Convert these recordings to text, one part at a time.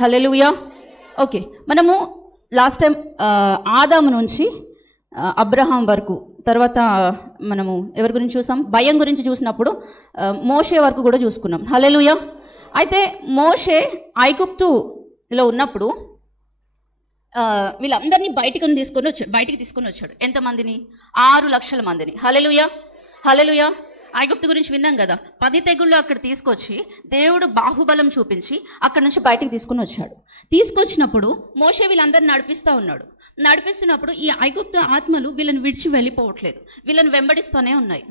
హల్లెలూయా. Okay, మనము last time ఆదాము నుంచి అబ్రహాం వరకు, తర్వాత మనము ఎవరి గురించి చూసాం, భయం గురించి చూసినప్పుడు మోషే వరకు కూడా చూసుకున్నాం. హల్లెలూయా. అయితే మోషే ఐగుప్తులో ఉన్నప్పుడు వీళ్ళందరినీ బయటికి తీసుకొని వచ్చాడు. ఎంతమందిని? 6 లక్షల మందిని. హల్లెలూయా, హల్లెలూయా. ఐగుప్తు గురించి విన్నాం కదా. 10 తెగుళ్ళు అక్కడ తీసుకొచ్చి దేవుడు బాహుబలం చూపించి అక్కడ నుంచి బయటికి తీసుకుని వచ్చాడు. తీసుకొచ్చినప్పుడు మోషే వీళ్ళందరిని నడిపిస్తున్నప్పుడు ఈ ఐగుప్తు ఆత్మలు వీళ్ళని విడిచి వెళ్ళిపోవట్లేదు, వీళ్ళని వెంబడిస్తూనే ఉన్నాయి.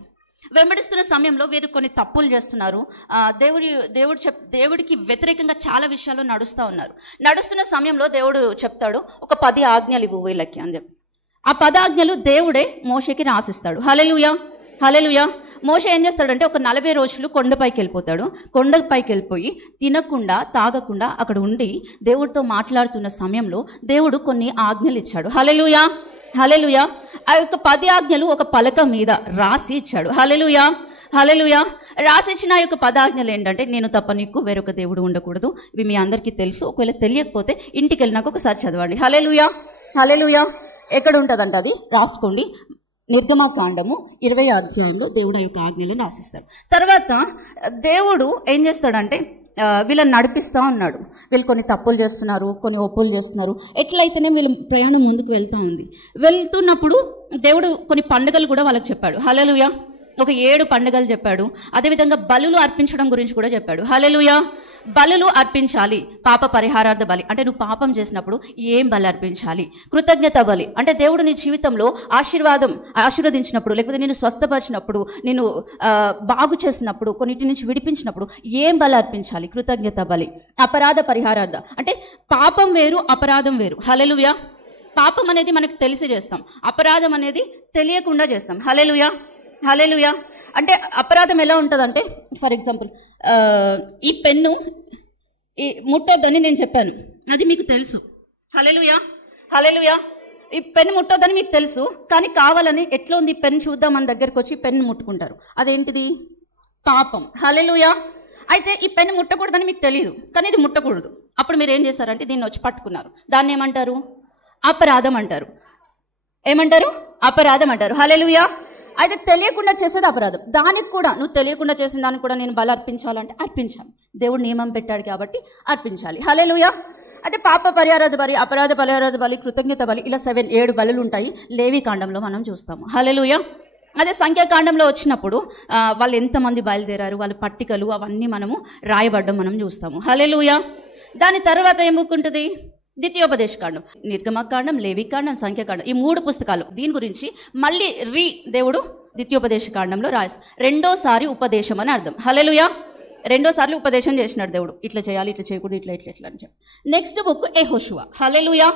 వెంబడిస్తున్న సమయంలో వీరు కొన్ని తప్పులు చేస్తున్నారు. దేవుడికి వ్యతిరేకంగా చాలా విషయాలు నడుస్తున్న సమయంలో దేవుడు చెప్తాడు, ఒక 10 ఆజ్ఞలు ఇవ్వు వీళ్ళకి అని చెప్పి. ఆ 10 ఆజ్ఞలు దేవుడే మోషేకి రాసిస్తాడు. హల్లెలూయా, హల్లెలూయా. మోషే ఏం చేస్తాడంటే ఒక 40 రోజులు కొండపైకి వెళ్ళిపోతాడు. కొండపైకి వెళ్ళిపోయి తినకుండా తాగకుండా అక్కడ ఉండి దేవుడితో మాట్లాడుతున్న సమయంలో దేవుడు కొన్ని ఆజ్ఞలు ఇచ్చాడు. హల్లెలూయా, హల్లెలూయా. ఆ యొక్క 10 ఆజ్ఞలు ఒక పలక మీద రాసి ఇచ్చాడు. హల్లెలూయా, హల్లెలూయా. రాసిచ్చిన యొక్క 10 ఆజ్ఞలు ఏంటంటే, నేను తప్ప నీకు వేరొక దేవుడు ఉండకూడదు. ఇవి మీ అందరికీ తెలుసు. ఒకవేళ తెలియకపోతే ఇంటికి వెళ్ళినాక ఒకసారి చదవండి. హల్లెలూయా, హల్లెలూయా. ఎక్కడ ఉంటుందంట అది రాసుకోండి. నిర్గమకాండము 20వ అధ్యాయంలో దేవుడు ఆ యొక్క ఆజ్ఞలను రాసిస్తాడు. తర్వాత దేవుడు ఏం చేస్తాడంటే వీళ్ళని నడిపిస్తూ ఉన్నాడు. వీళ్ళు కొన్ని తప్పులు చేస్తున్నారు, కొన్ని ఒప్పులు చేస్తున్నారు. ఎట్లయితేనే వీళ్ళ ప్రయాణం ముందుకు వెళ్తున్నప్పుడు దేవుడు కొన్ని పండుగలు కూడా వాళ్ళకి చెప్పాడు. హల్లెలూయా. ఒక 7 పండుగలు చెప్పాడు. అదేవిధంగా బలులు అర్పించడం గురించి కూడా చెప్పాడు. హల్లెలూయా. బలులు అర్పించాలి. పాప పరిహారార్థ బలి అంటే నువ్వు పాపం చేసినప్పుడు ఏం బలి అర్పించాలి? కృతజ్ఞత బలి అంటే దేవుడు నీ జీవితంలో ఆశీర్వదించినప్పుడు, లేకపోతే నేను స్వస్థపరిచినప్పుడు, నేను బాగు చేసినప్పుడు, కొన్నిటి నుంచి విడిపించినప్పుడు ఏం బలి అర్పించాలి? కృతజ్ఞత బలి. అపరాధ పరిహారార్థ అంటే పాపం వేరు, అపరాధం వేరు. హల్లెలూయా. పాపం అనేది మనకు తెలిసి చేస్తాం, అపరాధం అనేది తెలియకుండా చేస్తాం. హల్లెలూయా, హల్లెలూయా. అంటే అపరాధం ఎలా ఉంటుందంటే, ఫర్ ఎగ్జాంపుల్ ఈ పెన్ను ముట్టొద్దని నేను చెప్పాను, అది మీకు తెలుసు. హల్లెలూయా, హల్లెలూయా. ఈ పెన్ను ముట్టొద్దని మీకు తెలుసు, కానీ కావాలని ఎట్లా ఉంది పెన్ను చూద్దాం మన దగ్గరకు వచ్చి పెన్ను ముట్టుకుంటారు. అదేంటిది? పాపం. హల్లెలూయా. అయితే ఈ పెన్ను ముట్టకూడదని మీకు తెలియదు, కానీ ఇది ముట్టకూడదు. అప్పుడు మీరు ఏం చేశారంటే దీన్ని వచ్చి పట్టుకున్నారు. దాన్ని ఏమంటారు? అపరాధం అంటారు. ఏమంటారు? అపరాధం అంటారు. హల్లెలూయా. అయితే తెలియకుండా చేసేది అపరాధం. దానికి కూడా నువ్వు తెలియకుండా చేసిన దానికి కూడా నేను బలి అర్పించాలంటే అర్పించాలి. దేవుడు నియమం పెట్టాడు కాబట్టి అర్పించాలి. హల్లెలూయా. అయితే పాప పరిహారార్థ బలి, అపరాధ పరిహారార్థ బలి, కృతజ్ఞత బలి, ఇలా 7 బలులు ఉంటాయి. లేవి కాండంలో మనం చూస్తాము. హల్లెలూయా. అదే సంఖ్యాకాండంలో వచ్చినప్పుడు వాళ్ళు ఎంతమంది బయలుదేరారు, వాళ్ళ పట్టికలు అవన్నీ మనము రాయబడ్డం మనం చూస్తాము. హల్లెలూయా. దాని తర్వాత ఏం బుక్ ఉంటుంది? ద్వితీయోపదేశకాండం, నిర్గమకాండం, లేవికాండం, సంఖ్యాకాండం, ఈ 3 పుస్తకాలు. దీని గురించి మళ్ళీ దేవుడు ద్వితీయోపదేశకాండంలో రాసి రెండోసారి ఉపదేశం అని అర్థం. హల్లెలూయా. 2 సార్లు ఉపదేశం చేసినాడు దేవుడు, ఇట్లా చేయాలి, ఇట్లా చేయకూడదు, ఇట్లా అని చెప్పి. నెక్స్ట్ బుక్ యెహోషువ. హల్లెలూయా.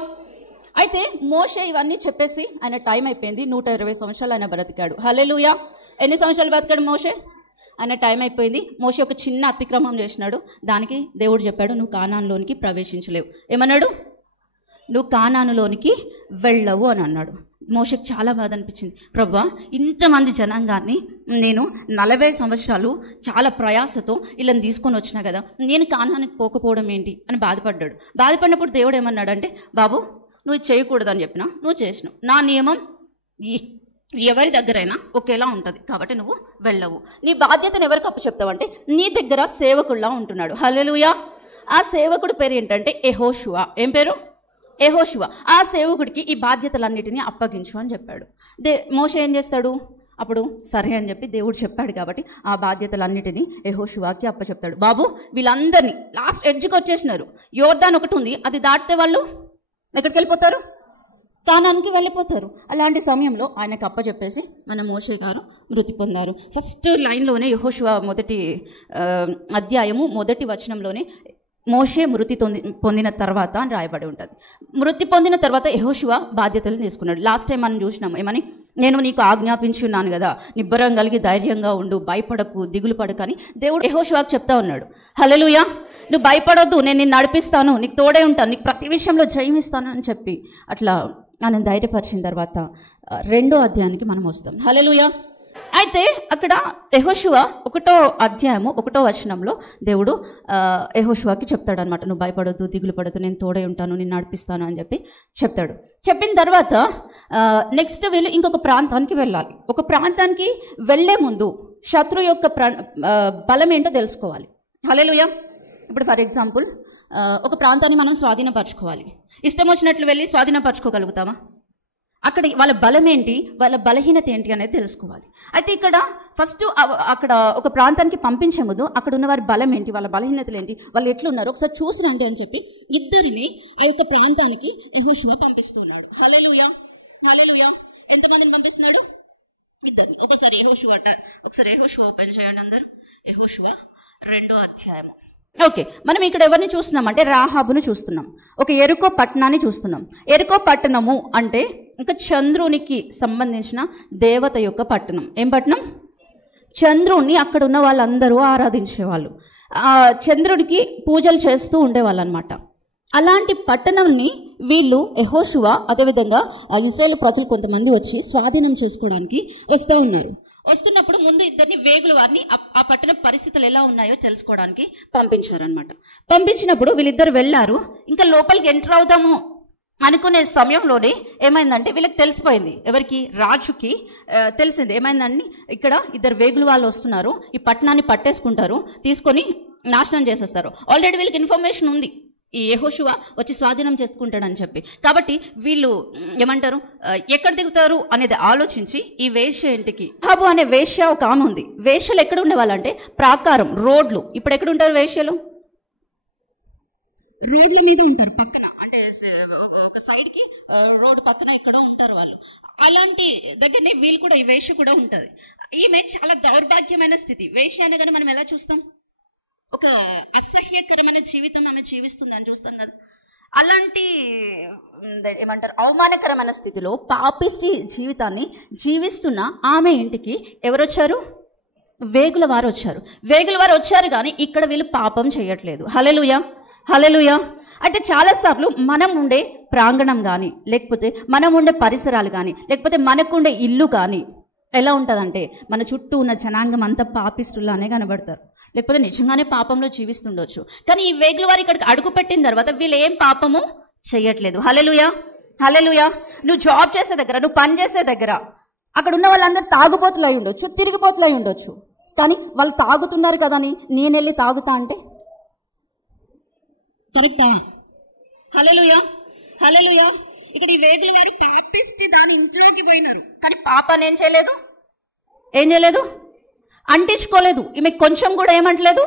అయితే మోషే ఇవన్నీ చెప్పేసి ఆయన టైం అయిపోయింది. 120 సంవత్సరాలు ఆయన బ్రతికాడు. హల్లెలూయా. ఎన్ని సంవత్సరాలు బ్రతికాడు మోషే? ఆయన టైం అయిపోయింది. మోషే ఒక చిన్న అతిక్రమం చేసినాడు. దానికి దేవుడు చెప్పాడు, నువ్వు కానానులోనికి ప్రవేశించలేవు. ఏమన్నాడు? నువ్వు కానానులోనికి వెళ్ళవు అని అన్నాడు. మోషేకి చాలా బాధ అనిపించింది. ప్రభువా, ఇంతమంది జనాంగాన్ని నేను 40 సంవత్సరాలు చాలా ప్రయాసతో వీళ్ళని తీసుకొని వచ్చినా కదా, నేను కానానికి పోకపోవడం ఏంటి అని బాధపడ్డాడు. బాధపడినప్పుడు దేవుడు ఏమన్నాడంటే, బాబు నువ్వు చేయకూడదని చెప్పినా నువ్వు చేసినావు. నా నియమం ఎవరి దగ్గరైనా ఒకేలా ఉంటుంది కాబట్టి నువ్వు వెళ్ళవు. నీ బాధ్యతను ఎవరికి అప్పచెప్తావంటే నీ దగ్గర సేవకుల్లా ఉంటున్నాడు. హల్లెలూయా. ఆ సేవకుడి పేరు ఏంటంటే యెహోషువ. ఏం పేరు? యెహోషువ. ఆ సేవకుడికి ఈ బాధ్యతలన్నిటినీ అప్పగించు అని చెప్పాడు. మోషే ఏం చేస్తాడు? అప్పుడు సరే అని చెప్పి దేవుడు చెప్పాడు కాబట్టి ఆ బాధ్యతలన్నిటినీ యెహోషువకి అప్పచెప్తాడు. బాబు వీళ్ళందరినీ లాస్ట్ ఎడ్జ్కి వచ్చేసినారు. యోర్దాన్ ఒకటి ఉంది, అది దాటితే వాళ్ళు ఎక్కడికి వెళ్ళిపోతారు? కానానికి వెళ్ళిపోతారు. అలాంటి సమయంలో ఆయనకు అప్పచెప్పేసి మన మోషే గారు మృతి పొందారు. ఫస్ట్ లైన్లోనే యెహోషువ 1వ అధ్యాయము 1వ వచనంలోనే మోషే మృతి పొందిన తర్వాత అని రాయబడి ఉంటుంది. మృతి పొందిన తర్వాత యెహోషువ బాధ్యతలు తీసుకున్నాడు. లాస్ట్ టైం మనం చూసినాం ఏమని, నేను నీకు ఆజ్ఞాపించి ఉన్నాను కదా, నిబ్బరం కలిగి ధైర్యంగా ఉండు, భయపడకు, దిగులు పడకు అని దేవుడు యెహోషువకు చెప్తా ఉన్నాడు. హల్లెలూయా. నువ్వు భయపడొద్దు, నేను నిన్ను నడిపిస్తాను, నీకు తోడే ఉంటాను, నీకు ప్రతి విషయంలో జయమిస్తాను అని చెప్పి అట్లా నన్ను ధైర్యపరిచిన తర్వాత 2వ అధ్యాయానికి మనం వస్తాం. హల్లెలూయా. అయితే అక్కడ యెహోషువ 1వ అధ్యాయము 1వ వచనంలో దేవుడు యెహోషువకి చెప్తాడు అనమాట, నువ్వు భయపడొద్దు, దిగులు పడొద్దు, నేను తోడై ఉంటాను, నేను నడిపిస్తాను అని చెప్పి చెప్తాడు. చెప్పిన తర్వాత నెక్స్ట్ వీళ్ళు ఇంకొక ప్రాంతానికి వెళ్ళాలి. ఒక ప్రాంతానికి వెళ్ళే ముందు శత్రు యొక్క బలం ఏంటో తెలుసుకోవాలి. హల్లెలూయా. ఇప్పుడు ఫర్ ఎగ్జాంపుల్ ఒక ప్రాంతాన్ని మనం స్వాధీనపరచుకోవాలి. ఇష్టం వచ్చినట్లు వెళ్ళి స్వాధీనపరచుకోగలుగుతామా? అక్కడ వాళ్ళ బలం ఏంటి, వాళ్ళ బలహీనత ఏంటి అనేది తెలుసుకోవాలి. అయితే ఇక్కడ ఫస్ట్ అక్కడ ఒక ప్రాంతానికి పంపించే ముందు అక్కడ ఉన్న వారి బలం ఏంటి, వాళ్ళ బలహీనతలు ఏంటి, వాళ్ళు ఎట్లున్నారు ఒకసారి చూసిరండి అని చెప్పి ఇద్దరిని ఆ యొక్క ప్రాంతానికి యెహోషువ పంపిస్తున్నాడు. హల్లెలూయా, హల్లెలూయా. ఎంతమందిని పంపిస్తున్నాడు? ఇద్దరిని. ఒకసారి యెహోషువ ఓపెన్ చేయండి అందరూ. యెహోషువ 2వ అధ్యాయము. ఓకే, మనం ఇక్కడ ఎవరిని చూస్తున్నామంటే రాహాబును చూస్తున్నాం. ఒక ఎరుకో పట్టణాన్ని చూస్తున్నాం. ఎరుకో పట్టణము అంటే ఇంకా చంద్రునికి సంబంధించిన దేవత యొక్క పట్టణం. ఏం పట్టణం? చంద్రుణ్ణి అక్కడ ఉన్న వాళ్ళందరూ ఆరాధించేవాళ్ళు, చంద్రుడికి పూజలు చేస్తూ ఉండేవాళ్ళు అనమాట. అలాంటి పట్టణంని వీళ్ళు యెహోషువ అదేవిధంగా ఇశ్రాయేలు ప్రజలు కొంతమంది వచ్చి స్వాధీనం చేసుకోవడానికి వస్తూ ఉన్నారు. వస్తున్నప్పుడు ముందు ఇద్దరిని వేగుల వారిని ఆ పట్టణ పరిస్థితులు ఎలా ఉన్నాయో తెలుసుకోవడానికి పంపించారనమాట. పంపించినప్పుడు వీళ్ళిద్దరు వెళ్ళారు. ఇంకా లోపలికి ఎంటర్ అవుదాము అనుకునే సమయంలోనే ఏమైందంటే వీళ్ళకి తెలిసిపోయింది, ఎవరికి? రాజుకి తెలిసింది. ఏమైందండి, ఇక్కడ ఇద్దరు వేగుల వాళ్ళు వస్తున్నారు, ఈ పట్టణాన్ని పట్టేసుకుంటారు, తీసుకొని నాశనం చేసేస్తారు. ఆల్రెడీ వీళ్ళకి ఇన్ఫర్మేషన్ ఉంది, ఈ యెహోషువ వచ్చి స్వాధీనం చేసుకుంటాడని చెప్పి. కాబట్టి వీళ్ళు ఏమంటారు, ఎక్కడ దిగుతారు అనేది ఆలోచించి ఈ వేశ్య ఇంటికి, రాహాబు అనే వేశ్య ఒక ఆమె ఉంది. వేశ్యలు ఎక్కడ ఉండేవాళ్ళంటే ప్రాకారం, రోడ్లు. ఇప్పుడు ఎక్కడ ఉంటారు వేశ్యలు? రోడ్ల మీద ఉంటారు, పక్కన, అంటే ఒక సైడ్కి రోడ్డు పక్కన ఎక్కడో ఉంటారు వాళ్ళు. అలాంటి దగ్గరనే వీళ్ళు కూడా, ఈ వేశ్య కూడా ఉంటుంది. ఈమె చాలా దౌర్భాగ్యమైన స్థితి. వేశ్య అనగానే మనం ఎలా చూస్తాం? ఒక అసహ్యకరమైన జీవితం ఆమె జీవిస్తుంది అని చూస్తాం కదా. అలాంటి ఏమంటారు, అవమానకరమైన స్థితిలో పాపిష్టి జీవితాన్ని జీవిస్తున్న ఆమె ఇంటికి ఎవరు వచ్చారు? వేగుల వారు వచ్చారు. వేగుల వారు వచ్చారు కానీ ఇక్కడ వీళ్ళు పాపం చేయట్లేదు. హల్లెలూయా, హల్లెలూయా. అయితే చాలాసార్లు మనం ఉండే ప్రాంగణం కానీ, లేకపోతే మనం ఉండే పరిసరాలు కానీ, లేకపోతే మనకుండే ఇల్లు కానీ ఎలా ఉంటుందంటే మన చుట్టూ ఉన్న జనాంగం అంతా పాపిస్తులానే కనబడతారు, లేకపోతే నిజంగానే పాపంలో జీవిస్తుండొచ్చు. కానీ ఈ వేగుల వారు ఇక్కడికి అడుగు పెట్టిన తర్వాత వీళ్ళు ఏం పాపము చేయట్లేదు. హల్లెలూయా, హల్లెలూయా. నువ్వు జాబ్ చేసే దగ్గర, నువ్వు పని చేసే దగ్గర అక్కడ ఉన్న వాళ్ళందరూ తాగుబోతులు అయి ఉండొచ్చు, తిరిగిపోతులు అయి ఉండొచ్చు. కానీ వాళ్ళు తాగుతున్నారు కదా అని నేను వెళ్ళి తాగుతా అంటే కరెక్టా? హల్లెలూయా, హల్లెలూయా. ఇక్కడ ఈ వేగుల వారు పాపిష్టి దాని ఇంట్లోకి పోయినారు, కానీ పాపాన్ని ఏం చేయలేదు, ఏం చేయలేదు, అంటించుకోలేదు. ఈమె కొంచెం కూడా ఏమంటలేదు,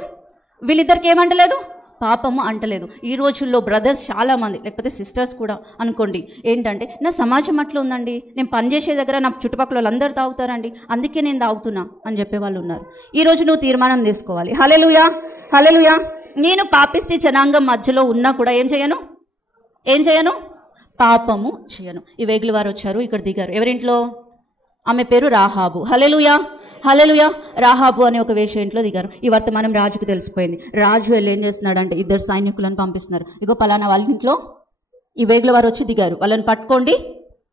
వీళ్ళిద్దరికి ఏమంటలేదు, పాపము అంటలేదు. ఈ రోజుల్లో బ్రదర్స్ చాలామంది, లేకపోతే సిస్టర్స్ కూడా అనుకోండి, ఏంటంటే నా సమాజం అట్లా ఉందండి, నేను పనిచేసే దగ్గర నా చుట్టుపక్కల వాళ్ళందరూ తాగుతారండి, అందుకే నేను తాగుతున్నా అని చెప్పేవాళ్ళు ఉన్నారు. ఈరోజు నువ్వు తీర్మానం తీసుకోవాలి. హల్లెలూయా, హల్లెలూయా. నేను పాపిష్టి జనాంగం మధ్యలో ఉన్నా కూడా ఏం చేయను, పాపము చేయను. ఈ వేగుల వారు వచ్చారు, ఇక్కడ దిగారు. ఎవరింట్లో? ఆమె పేరు రాహాబు. హల్లెలూయా, హల్లెలూయా. రాహాబు అనే ఒక వేశ్య ఇంట్లో దిగారు. ఈ వర్తమానం రాజుకు తెలిసిపోయింది. రాజు వెళ్ళి ఏం చేస్తున్నాడంటే ఇద్దరు సైనికులను పంపిస్తున్నారు. ఇగో పలానా వాళ్ళ ఇంట్లో ఈ వేగుల వారు వచ్చి దిగారు, వాళ్ళని పట్టుకోండి,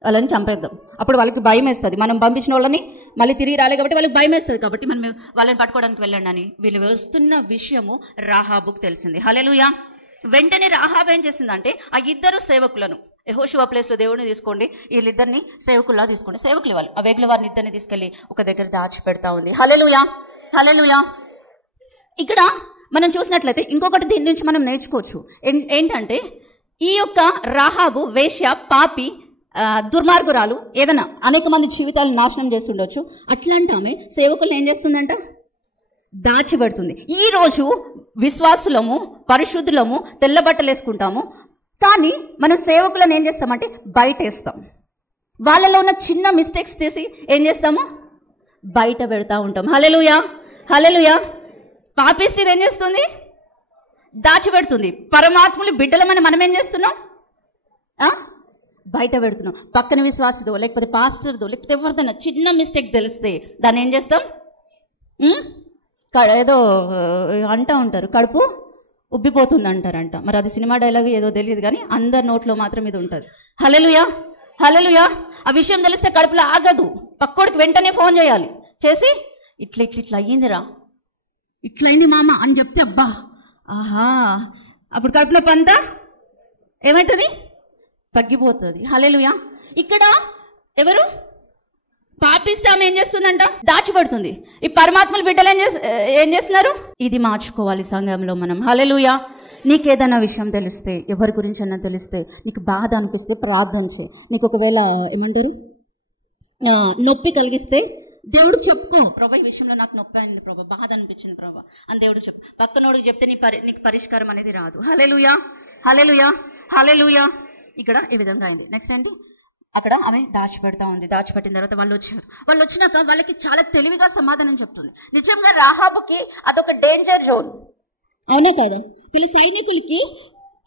వాళ్ళని చంపేద్దాం. అప్పుడు వాళ్ళకి భయం వేస్తుంది, మనం పంపించిన వాళ్ళని మళ్ళీ తిరిగి రాలే కాబట్టి వాళ్ళకి భయం వేస్తుంది, కాబట్టి మనం వాళ్ళని పట్టుకోవడానికి వెళ్ళండి అని. వీళ్ళు వస్తున్న విషయము రాహాబుకు తెలిసింది. హల్లెలూయా. వెంటనే రాహాబు ఏం చేసిందంటే ఆ ఇద్దరు సేవకులను, యెహోషువ ప్లేస్లో దేవుడిని తీసుకోండి, వీళ్ళిద్దరిని సేవకుల్లా తీసుకోండి, సేవకులు వాళ్ళు ఆ వేగుల వారిని ఇద్దరిని తీసుకెళ్ళి ఒక దగ్గర దాచిపెడతా ఉంది. హల్లెలూయా, హల్లెలూయా. ఇక్కడ మనం చూసినట్లయితే ఇంకొకటి దీని నుంచి మనం నేర్చుకోవచ్చు. ఏంటంటే ఈ యొక్క రాహాబు వేశ్య, పాపి, దుర్మార్గురాలు, ఏదైనా అనేక మంది జీవితాలను నాశనం చేసి ఉండొచ్చు. అట్లాంటి ఆమె సేవకులను ఏం చేస్తుందంట, దాచిపెడుతుంది. ఈరోజు విశ్వాసులము, పరిశుద్ధులము, తెల్ల బట్టలు వేసుకుంటాము, కానీ మనం సేవకులను ఏం చేస్తామంటే బయట వేస్తాం. వాళ్ళలో ఉన్న చిన్న మిస్టేక్స్ తీసి ఏం చేస్తాము, బయట పెడతా ఉంటాం. హల్లెలూయా, హల్లెలూయా. పాపిష్టిది ఏం చేస్తుంది, దాచిపెడుతుంది. పరమాత్ములు బిడ్డలమని మనం ఏం చేస్తున్నాం, బయట పెడుతున్నాం. పక్కన విశ్వాసదో, లేకపోతే పాస్టర్దో, లేకపోతే ఎవరిదైనా చిన్న మిస్టేక్ తెలిస్తే దాన్ని ఏం చేస్తాం, ఏదో అంటూ ఉంటారు, కడుపు ఉబ్బిపోతుంది అంటారంట. మరి అది సినిమా డైలాగ్ ఏదో తెలియదు, కానీ అందరి నోట్లో మాత్రం ఇది ఉంటుంది. హల్లెలూయా, హల్లెలూయా. ఆ విషయం తెలిస్తే కడుపులో ఆగదు, పక్కోడికి వెంటనే ఫోన్ చేయాలి, చేసి ఇట్లా అయ్యిందిరా, ఇట్లయింది మామ అని చెప్తే అబ్బా ఆహా, అప్పుడు కడుపులో పంతా ఏమవుతుంది? తగ్గిపోతుంది. హల్లెలూయా. ఇక్కడ ఎవరు పాపిస్ట్ ఆమె ఏం చేస్తుందంట? దాచిపడుతుంది. ఈ పరమాత్మల బిడ్డలు ఏం చేస్తున్నారు? ఇది మార్చుకోవాలి సంఘంలో మనం. హల్లెలూయా. నీకేదైనా విషయం తెలిస్తే, ఎవరి గురించి అన్నా తెలిస్తే, నీకు బాధ అనిపిస్తే ప్రార్థన చేయి. నీకు ఒకవేళ ఏమంటారు నొప్పి కలిగిస్తే దేవుడికి చెప్పుకో, ప్రభా ఈ విషయంలో నాకు నొప్పి అయింది ప్రభా, బాధ అనిపించింది ప్రభా అని దేవుడికి చెప్పు. పక్కనోడికి చెప్తే నీకు పరిష్కారం అనేది రాదు. హల్లెలూయా, హల్లెలూయా, హల్లెలూయా. ఇక్కడ ఈ విధంగా అయింది. నెక్స్ట్ ఏంటి? అక్కడ ఆమె దాచిపెడతా ఉంది. దాచిపెట్టిన తర్వాత వాళ్ళు వచ్చారు. వాళ్ళు వచ్చినాక వాళ్ళకి చాలా తెలివిగా సమాధానం చెప్తుంది. నిజంగా రాహాబుకి అదొక డేంజర్ జోన్, అవునే కదా? వీళ్ళ సైనికులకి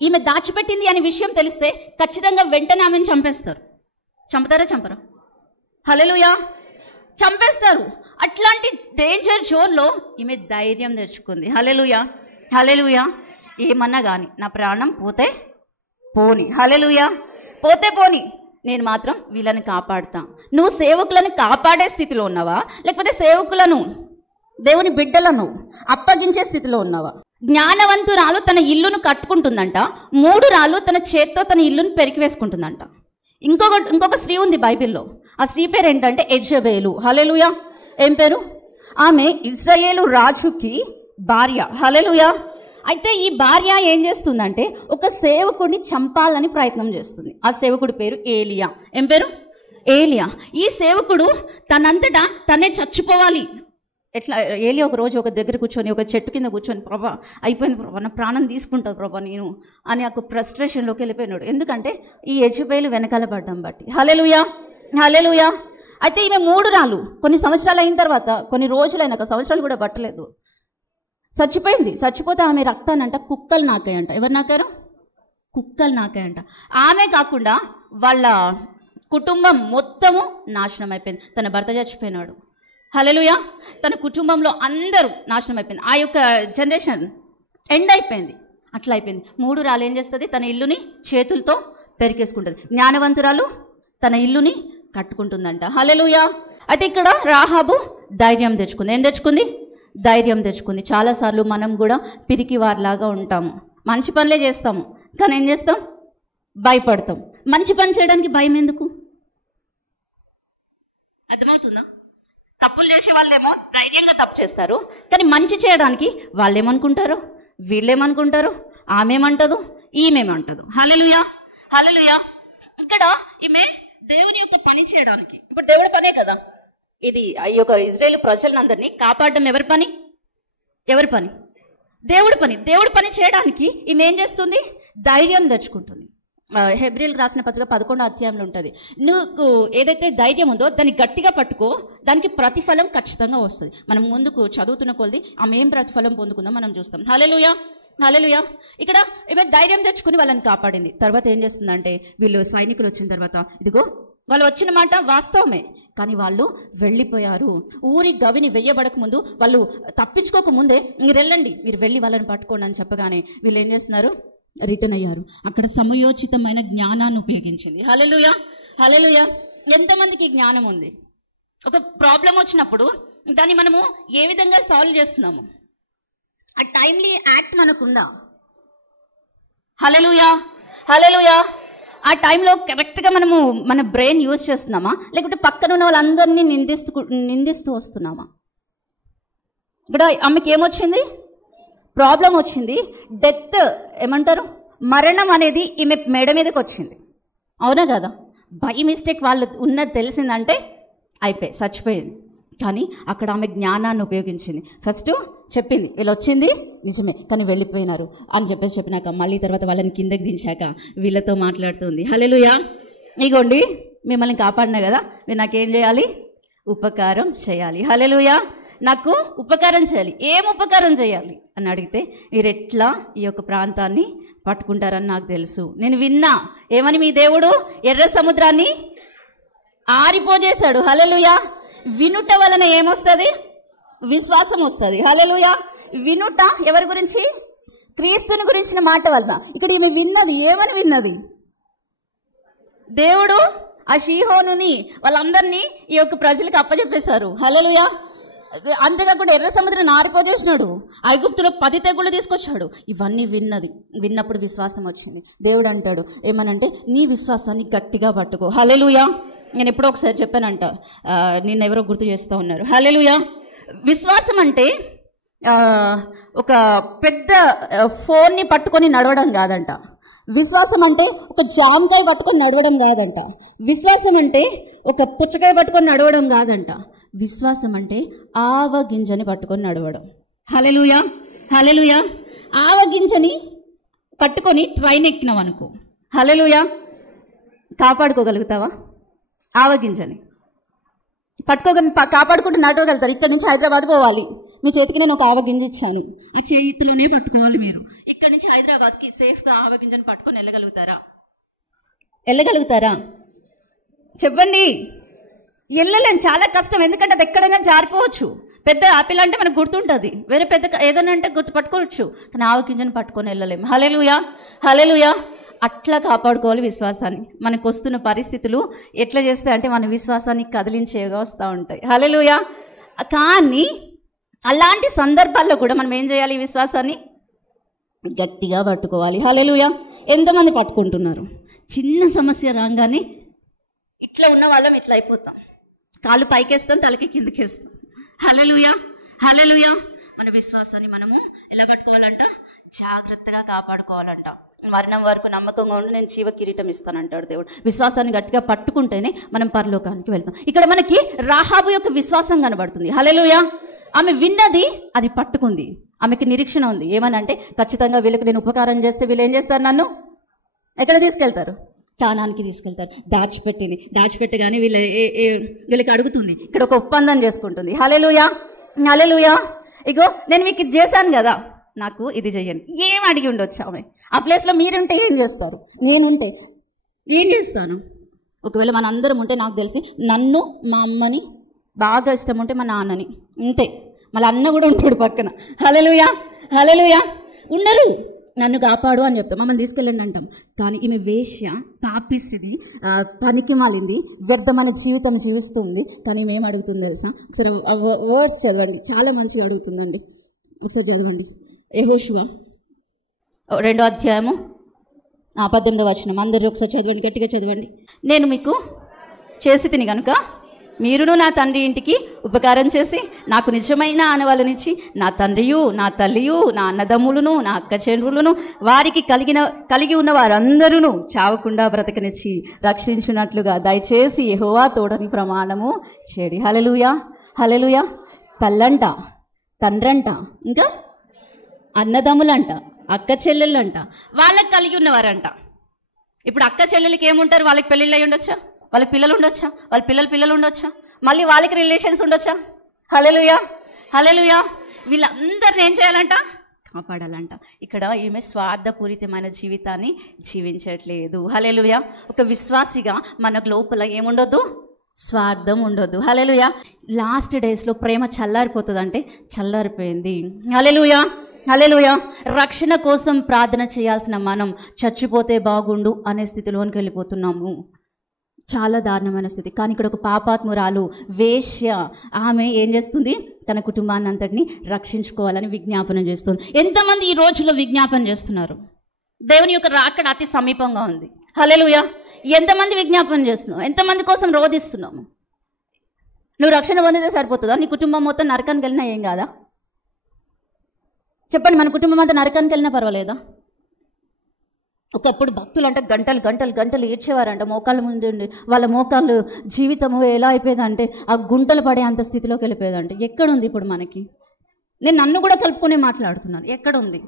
ఈమె దాచిపెట్టింది అనే విషయం తెలిస్తే ఖచ్చితంగా వెంటనే ఆమెను చంపేస్తారు. చంపుతారా? చంపరా? హల్లెలూయా. చంపేస్తారు. అట్లాంటి డేంజర్ జోన్లో ఈమె ధైర్యం తెచ్చుకుంది. హల్లెలూయా, హల్లెలూయా. ఏమన్నా కానీ నా ప్రాణం పోతే పోని, హల్లెలూయా, పోతే పోని, నేను మాత్రం వీళ్ళని కాపాడుతా. నువ్వు సేవకులను కాపాడే స్థితిలో ఉన్నావా, లేకపోతే సేవకులను దేవుని బిడ్డలను అప్పగించే స్థితిలో ఉన్నావా? జ్ఞానవంతురాలు తన ఇల్లును కట్టుకుంటుందంట, 3 రాళ్ళు తన చేత్తో తన ఇల్లును పెరికి వేసుకుంటుందంట. ఇంకొక స్త్రీ ఉంది బైబిల్లో. ఆ స్త్రీ పేరు ఏంటంటే యెజబెలు. హల్లెలూయా. ఏం పేరు? ఆమె ఇశ్రాయేలు రాజుకి భార్య. హల్లెలూయా. అయితే ఈ భార్య ఏం చేస్తుందంటే ఒక సేవకుడిని చంపాలని ప్రయత్నం చేస్తుంది. ఆ సేవకుడి పేరు ఏలియా. ఏం పేరు? ఏలియా. ఈ సేవకుడు తనంతటా తనే చచ్చిపోవాలి. ఎట్లా? ఏలియా ఒక రోజు ఒక దగ్గర కూర్చొని, ఒక చెట్టు కింద కూర్చొని, ప్రభా అయిపోయింది ప్రభా, నా ప్రాణం తీసుకుంటా ప్రభా నేను అని ఒక ఫ్రస్ట్రేషన్లోకి వెళ్ళిపోయినాడు. ఎందుకంటే ఈ యెజబెలు వెనకాల పడ్డం బట్టి. హల్లెలూయా, హల్లెలూయా. అయితే ఈమె 3 రాళ్ళు కొన్ని సంవత్సరాలు అయిన తర్వాత, కొన్ని రోజులైనాక, సంవత్సరాలు కూడా పట్టలేదు, చచ్చిపోయింది. చచ్చిపోతే ఆమె రక్తానంట కుక్కలు నాకాయంట. ఎవరు నాకారు? కుక్కలు నాకాయంట. ఆమె కాకుండా వాళ్ళ కుటుంబం మొత్తము నాశనం అయిపోయింది. తన భర్త చచ్చిపోయినాడు. హల్లెలూయా. తన కుటుంబంలో అందరూ నాశనం అయిపోయింది. ఆ యొక్క జనరేషన్ ఎండ్ అయిపోయింది. అట్లా అయిపోయింది. 3 రాళ్ళు ఏం చేస్తుంది? తన ఇల్లుని చేతులతో పెరికేసుకుంటుంది. జ్ఞానవంతురాలు తన ఇల్లుని కట్టుకుంటుందంట. హల్లెలూయా. అయితే ఇక్కడ రాహాబు ధైర్యం తెచ్చుకుంది. ఏం తెచ్చుకుంది? ధైర్యం తెచ్చుకుంది. చాలాసార్లు మనం కూడా పిరికి వారిలాగా ఉంటాము. మంచి పనులే చేస్తాము, కానీ ఏం చేస్తాం? భయపడతాం. మంచి పని చేయడానికి భయం ఎందుకు? అర్థమవుతుందా? తప్పులు చేసే వాళ్ళేమో ధైర్యంగా తప్పు చేస్తారు, కానీ మంచి చేయడానికి వాళ్ళేమనుకుంటారు, వీళ్ళేమనుకుంటారు, ఆమెమంటదు, ఈమెమంటదు. హల్లెలూయా, హల్లెలూయా. ఇక్కడ ఈమె దేవుని యొక్క పని చేయడానికి, ఇప్పుడు దేవుడి పనే కదా ఇది, ఈ యొక్క ఇజ్రాయేలు ప్రజలందరినీ కాపాడడం ఎవరి పని? ఎవరి పని? దేవుడి పని. దేవుడి పని చేయడానికి ఈమె ఏం చేస్తుంది? ధైర్యం తెచ్చుకుంటుంది. హెబ్రీయులకు రాసిన పత్రిక 11వ అధ్యాయంలో ఉంటుంది. నువ్వు ఏదైతే ధైర్యం ఉందో దాన్ని గట్టిగా పట్టుకో, దానికి ప్రతిఫలం ఖచ్చితంగా వస్తుంది. మనం ముందుకు చదువుతున్న కొలది ఆమె ఏం ప్రతిఫలం పొందుకుందాం మనం చూస్తాం. హల్లెలూయా, హల్లెలూయా. ఇక్కడ ఈమె ధైర్యం తెచ్చుకుని వాళ్ళని కాపాడింది. తర్వాత ఏం చేస్తుందంటే, వీళ్ళు సైనికులు వచ్చిన తర్వాత, ఇదిగో వాళ్ళు వచ్చిన మాట వాస్తవమే, కానీ వాళ్ళు వెళ్ళిపోయారు. ఊరి గవిని వెయ్యబడక ముందు, వాళ్ళు తప్పించుకోక ముందే మీరు వెళ్ళండి, మీరు వెళ్ళి వాళ్ళని పట్టుకోండి అని చెప్పగానే వీళ్ళు ఏం చేస్తున్నారు? రిటర్న్ అయ్యారు. అక్కడ సమయోచితమైన జ్ఞానాన్ని ఉపయోగించింది. హల్లెలూయా, హల్లెలూయా. ఎంతమందికి జ్ఞానం ఉంది? ఒక ప్రాబ్లం వచ్చినప్పుడు దాన్ని మనము ఏ విధంగా సాల్వ్ చేస్తున్నాము? ఆ టైమ్లీ యాక్ట్ మనకుందా? హల్లెలూయా, హల్లెలూయా. ఆ టైంలో కరెక్ట్గా మనము మన బ్రెయిన్ యూజ్ చేస్తున్నామా, లేకపోతే పక్కన ఉన్న వాళ్ళందరినీ నిందిస్తూ వస్తున్నామా? ఇక్కడ ఆమెకి ఏమొచ్చింది? ప్రాబ్లం వచ్చింది. డెత్, ఏమంటారు, మరణం అనేది ఈమె మెడ మీదకి వచ్చింది. అవునా కదా? బై మిస్టేక్ వాళ్ళు ఉన్నది తెలిసిందంటే అయిపోయి చచ్చిపోయింది. కానీ అక్కడ ఆమె జ్ఞానాన్ని ఉపయోగించింది. ఫస్ట్ చెప్పింది ఇలా వచ్చింది నిజమే, కానీ వెళ్ళిపోయినారు అని చెప్పినాక మళ్ళీ తర్వాత వాళ్ళని కిందకి దించాక వీళ్ళతో మాట్లాడుతుంది. హల్లెలూయా. ఇగోండి మిమ్మల్ని కాపాడినా కదా, మీరు నాకేం చేయాలి? ఉపకారం చేయాలి. హల్లెలూయా. నాకు ఉపకారం చేయాలి. ఏం ఉపకారం చేయాలి అని అడిగితే, మీరు ఎట్లా ఈ యొక్క ప్రాంతాన్ని పట్టుకుంటారని నాకు తెలుసు. నేను విన్నా, ఏమని? మీ దేవుడు ఎర్ర సముద్రాన్ని ఆరిపోజేశాడు. హల్లెలూయా. వినుట వలన ఏమొస్తుంది? విశ్వాసం వస్తుంది. హల్లెలూయా. వినుట ఎవరి గురించి? క్రీస్తుని గురించిన మాట వలన. ఇక్కడ ఈమె విన్నది ఏమని విన్నది? దేవుడు ఆ షీహోనుని వాళ్ళందరినీ ఈ యొక్క ప్రజలకు అప్పచెప్పేశారు. హల్లెలూయా. అంతేకాకుండా ఎర్ర సముద్రం నారిపోజేసినాడు. ఐగుప్తులో 10 తెగుళ్ళు తీసుకొచ్చాడు. ఇవన్నీ విన్నప్పుడు విశ్వాసం వచ్చింది. దేవుడు అంటాడు ఏమనంటే, నీ విశ్వాసాన్ని గట్టిగా పట్టుకో. హల్లెలూయా. నేను ఎప్పుడో ఒకసారి చెప్పానంట, నిన్న ఎవరో గుర్తు చేస్తూ ఉన్నారు. హల్లెలూయా. విశ్వాసం అంటే ఒక పెద్ద ఫోన్ని పట్టుకొని నడవడం కాదంట. విశ్వాసం అంటే ఒక జామకాయ పట్టుకొని నడవడం కాదంట. విశ్వాసం అంటే ఒక పుచ్చకాయ పట్టుకొని నడవడం కాదంట. విశ్వాసం అంటే ఆవగింజని పట్టుకొని నడవడం. హల్లెలూయా. హల్లెలూయా. ఆవగింజని పట్టుకొని ట్రైన్ ఎక్కినాం అనుకో, హల్లెలూయా, కాపాడుకోగలుగుతావా? ఆవగింజని కాపాడుకుంటూ నడవగలుగుతారు. ఇక్కడ నుంచి హైదరాబాద్ పోవాలి, మీ చేతికి నేను ఒక ఆవగింజ ఇచ్చాను, ఆ చేతిలోనే పట్టుకోవాలి మీరు. ఇక్కడ నుంచి హైదరాబాద్కి సేఫ్గా ఆవగింజను పట్టుకొని వెళ్ళగలుగుతారా? చెప్పండి. వెళ్ళలేం, చాలా కష్టం. ఎందుకంటే అది ఎక్కడైనా జారిపోవచ్చు. పెద్ద ఆపిల్ అంటే మనకు గుర్తుంటుంది, వేరే పెద్ద ఏదైనా అంటే గుర్తు పట్టుకోవచ్చు, కానీ ఆవగింజను పట్టుకొని వెళ్ళలేము. హల్లెలూయా. హల్లెలూయా. అట్లా కాపాడుకోవాలి విశ్వాసాన్ని. మనకు వస్తున్న పరిస్థితులు ఎట్లా చేస్తాయి అంటే మన విశ్వాసాన్ని కదిలించేగా వస్తూ ఉంటాయి. హల్లెలూయా. కానీ అలాంటి సందర్భాల్లో కూడా మనం ఏం చేయాలి? ఈ విశ్వాసాన్ని గట్టిగా పట్టుకోవాలి. హల్లెలూయా. ఎంతమంది పట్టుకుంటున్నారు? చిన్న సమస్య రాగానే ఇట్లా ఉన్న వాళ్ళం ఇట్లా అయిపోతాం, కాళ్ళు పైకేస్తాం, తలకి కిందకేస్తాం. హల్లెలూయా. హల్లెలూయా. మన విశ్వాసాన్ని మనము ఎలా పట్టుకోవాలంట? జాగ్రత్తగా కాపాడుకోవాలంట. మరణం వరకు నమ్మకంగా ఉండి నేను జీవ కిరీటం ఇస్తానంటాడు దేవుడు. విశ్వాసాన్ని గట్టిగా పట్టుకుంటేనే మనం పరలోకానికి వెళ్తాం. ఇక్కడ మనకి రాహాబు యొక్క విశ్వాసం కనబడుతుంది. హల్లెలూయా. ఆమె విన్నది, అది పట్టుకుంది. ఆమెకి నిరీక్షణ ఉంది. ఏమనంటే, ఖచ్చితంగా వీళ్ళకి నేను ఉపకారం చేస్తే వీళ్ళు ఏం చేస్తారు? నన్ను ఎక్కడ తీసుకెళ్తారు? కానానికి తీసుకెళ్తారు. దాచిపెట్టగానే వీళ్ళకి అడుగుతుంది. ఇక్కడ ఒక ఒప్పందం చేసుకుంటుంది. హల్లెలూయా. హల్లెలూయా. ఇగో నేను మీకు ఇది చేశాను కదా, నాకు ఇది చెయ్యండి. ఏం అడిగి ఉండొచ్చు ఆమె? ఆ ప్లేస్లో మీరుంటే ఏం చేస్తారు? నేనుంటే ఏం చేస్తాను? ఒకవేళ మన అందరం ఉంటే నాకు తెలిసి నన్ను, మా అమ్మని, బాగా ఇష్టం ఉంటే మా నాన్నని ఉంటే, మళ్ళీ అన్న కూడా ఉంటాడు పక్కన. హల్లెలూయా. హల్లెలూయా. ఉండరు, నన్ను కాపాడు అని చెప్తాం, మమ్మల్ని తీసుకెళ్ళండి అంటాం. కానీ ఈమె వేశ్య, పాపిస్తుంది, పనికి మాలింది, వ్యర్థమైన జీవితం జీవిస్తుంది. కానీ మేము అడుగుతుంది తెలుసా? ఒకసారి వర్డ్స్ చదవండి, చాలా మంచిగా అడుగుతుందండి. ఒకసారి చదవండి. యెహోషువ 2వ అధ్యాయము 18వ వచనం. అందరూ ఒకసారి చదవండి, గట్టిగా చదవండి. నేను మీకు చేసి తిని కనుక మీరును నా తండ్రి ఇంటికి ఉపకారం చేసి నాకు నిజమైన ఆనవాళ్ళనిచ్చి నా తండ్రియు, నా తల్లియు, నా అన్నదమ్ములను, నా అక్క చెల్లులను, వారికి కలిగి ఉన్న వారందరూ చావకుండా బ్రతకనిచ్చి రక్షించున్నట్లుగా దయచేసి యెహోవా తోడని ప్రమాణము చేడి. హల్లెలూయా. హల్లెలూయా. తల్లంట, తండ్రంట, ఇంకా అన్నదమ్ములంట, అక్క చెల్లెళ్ళంట, వాళ్ళకి కలిగి ఉన్నవారంట. ఇప్పుడు అక్క చెల్లెలకి ఏముంటారు? వాళ్ళకి పెళ్ళిళ్ళు అయి ఉండొచ్చా? వాళ్ళకి పిల్లలు ఉండొచ్చా? వాళ్ళ పిల్లలు ఉండొచ్చా? మళ్ళీ వాళ్ళకి రిలేషన్స్ ఉండొచ్చా? హల్లెలూయా. హల్లెలూయా. వీళ్ళందరిని ఏం చేయాలంట? కాపాడాలంట. ఇక్కడ ఈమె స్వార్థపూరితమైన జీవితాన్ని జీవించట్లేదు. హల్లెలూయా. ఒక విశ్వాసిగా మనకు లోపల ఏముండొద్దు? స్వార్థం ఉండొద్దు. హల్లెలూయా. లాస్ట్ డేస్లో ప్రేమ చల్లారిపోతుందంటే చల్లారిపోయింది. హల్లెలూయా. హల్లెలూయా. రక్షణ కోసం ప్రార్థన చేయాల్సిన మనం చచ్చిపోతే బాగుండు అనే స్థితిలోనికి వెళ్ళిపోతున్నాము. చాలా దారుణమైన స్థితి. కానీ ఇక్కడ ఒక పాపాత్మురాలు, వేశ్య, ఆమె ఏం చేస్తుంది? తన కుటుంబాన్ని అంతటిని రక్షించుకోవాలని విజ్ఞాపనం చేస్తుంది. ఎంతమంది ఈ రోజుల్లో విజ్ఞాపన చేస్తున్నారు? దేవుని యొక్క రాకడ అతి సమీపంగా ఉంది. హల్లెలూయా. ఎంతమంది విజ్ఞాపన చేస్తున్నావు? ఎంతమంది కోసం రోధిస్తున్నాము? నువ్వు రక్షణ పొందితే సరిపోతుందా? నీ కుటుంబం మొత్తం నరకానికి వెళ్ళినా ఏం కాదా? చెప్పండి. మన కుటుంబం అంతా నరకానికి వెళ్ళినా పర్వాలేదా? ఒకప్పుడు భక్తులు అంటే గంటలు ఏడ్చేవారంట మోకాళ్ళ ముందు. వాళ్ళ మోకాళ్ళు జీవితము ఎలా అయిపోయేదంటే ఆ గుంటలు పడే అంత స్థితిలోకి వెళ్ళిపోయేదంటే. ఎక్కడుంది ఇప్పుడు మనకి? నేను నన్ను కూడా కలుపుకునే మాట్లాడుతున్నాను. ఎక్కడుంది?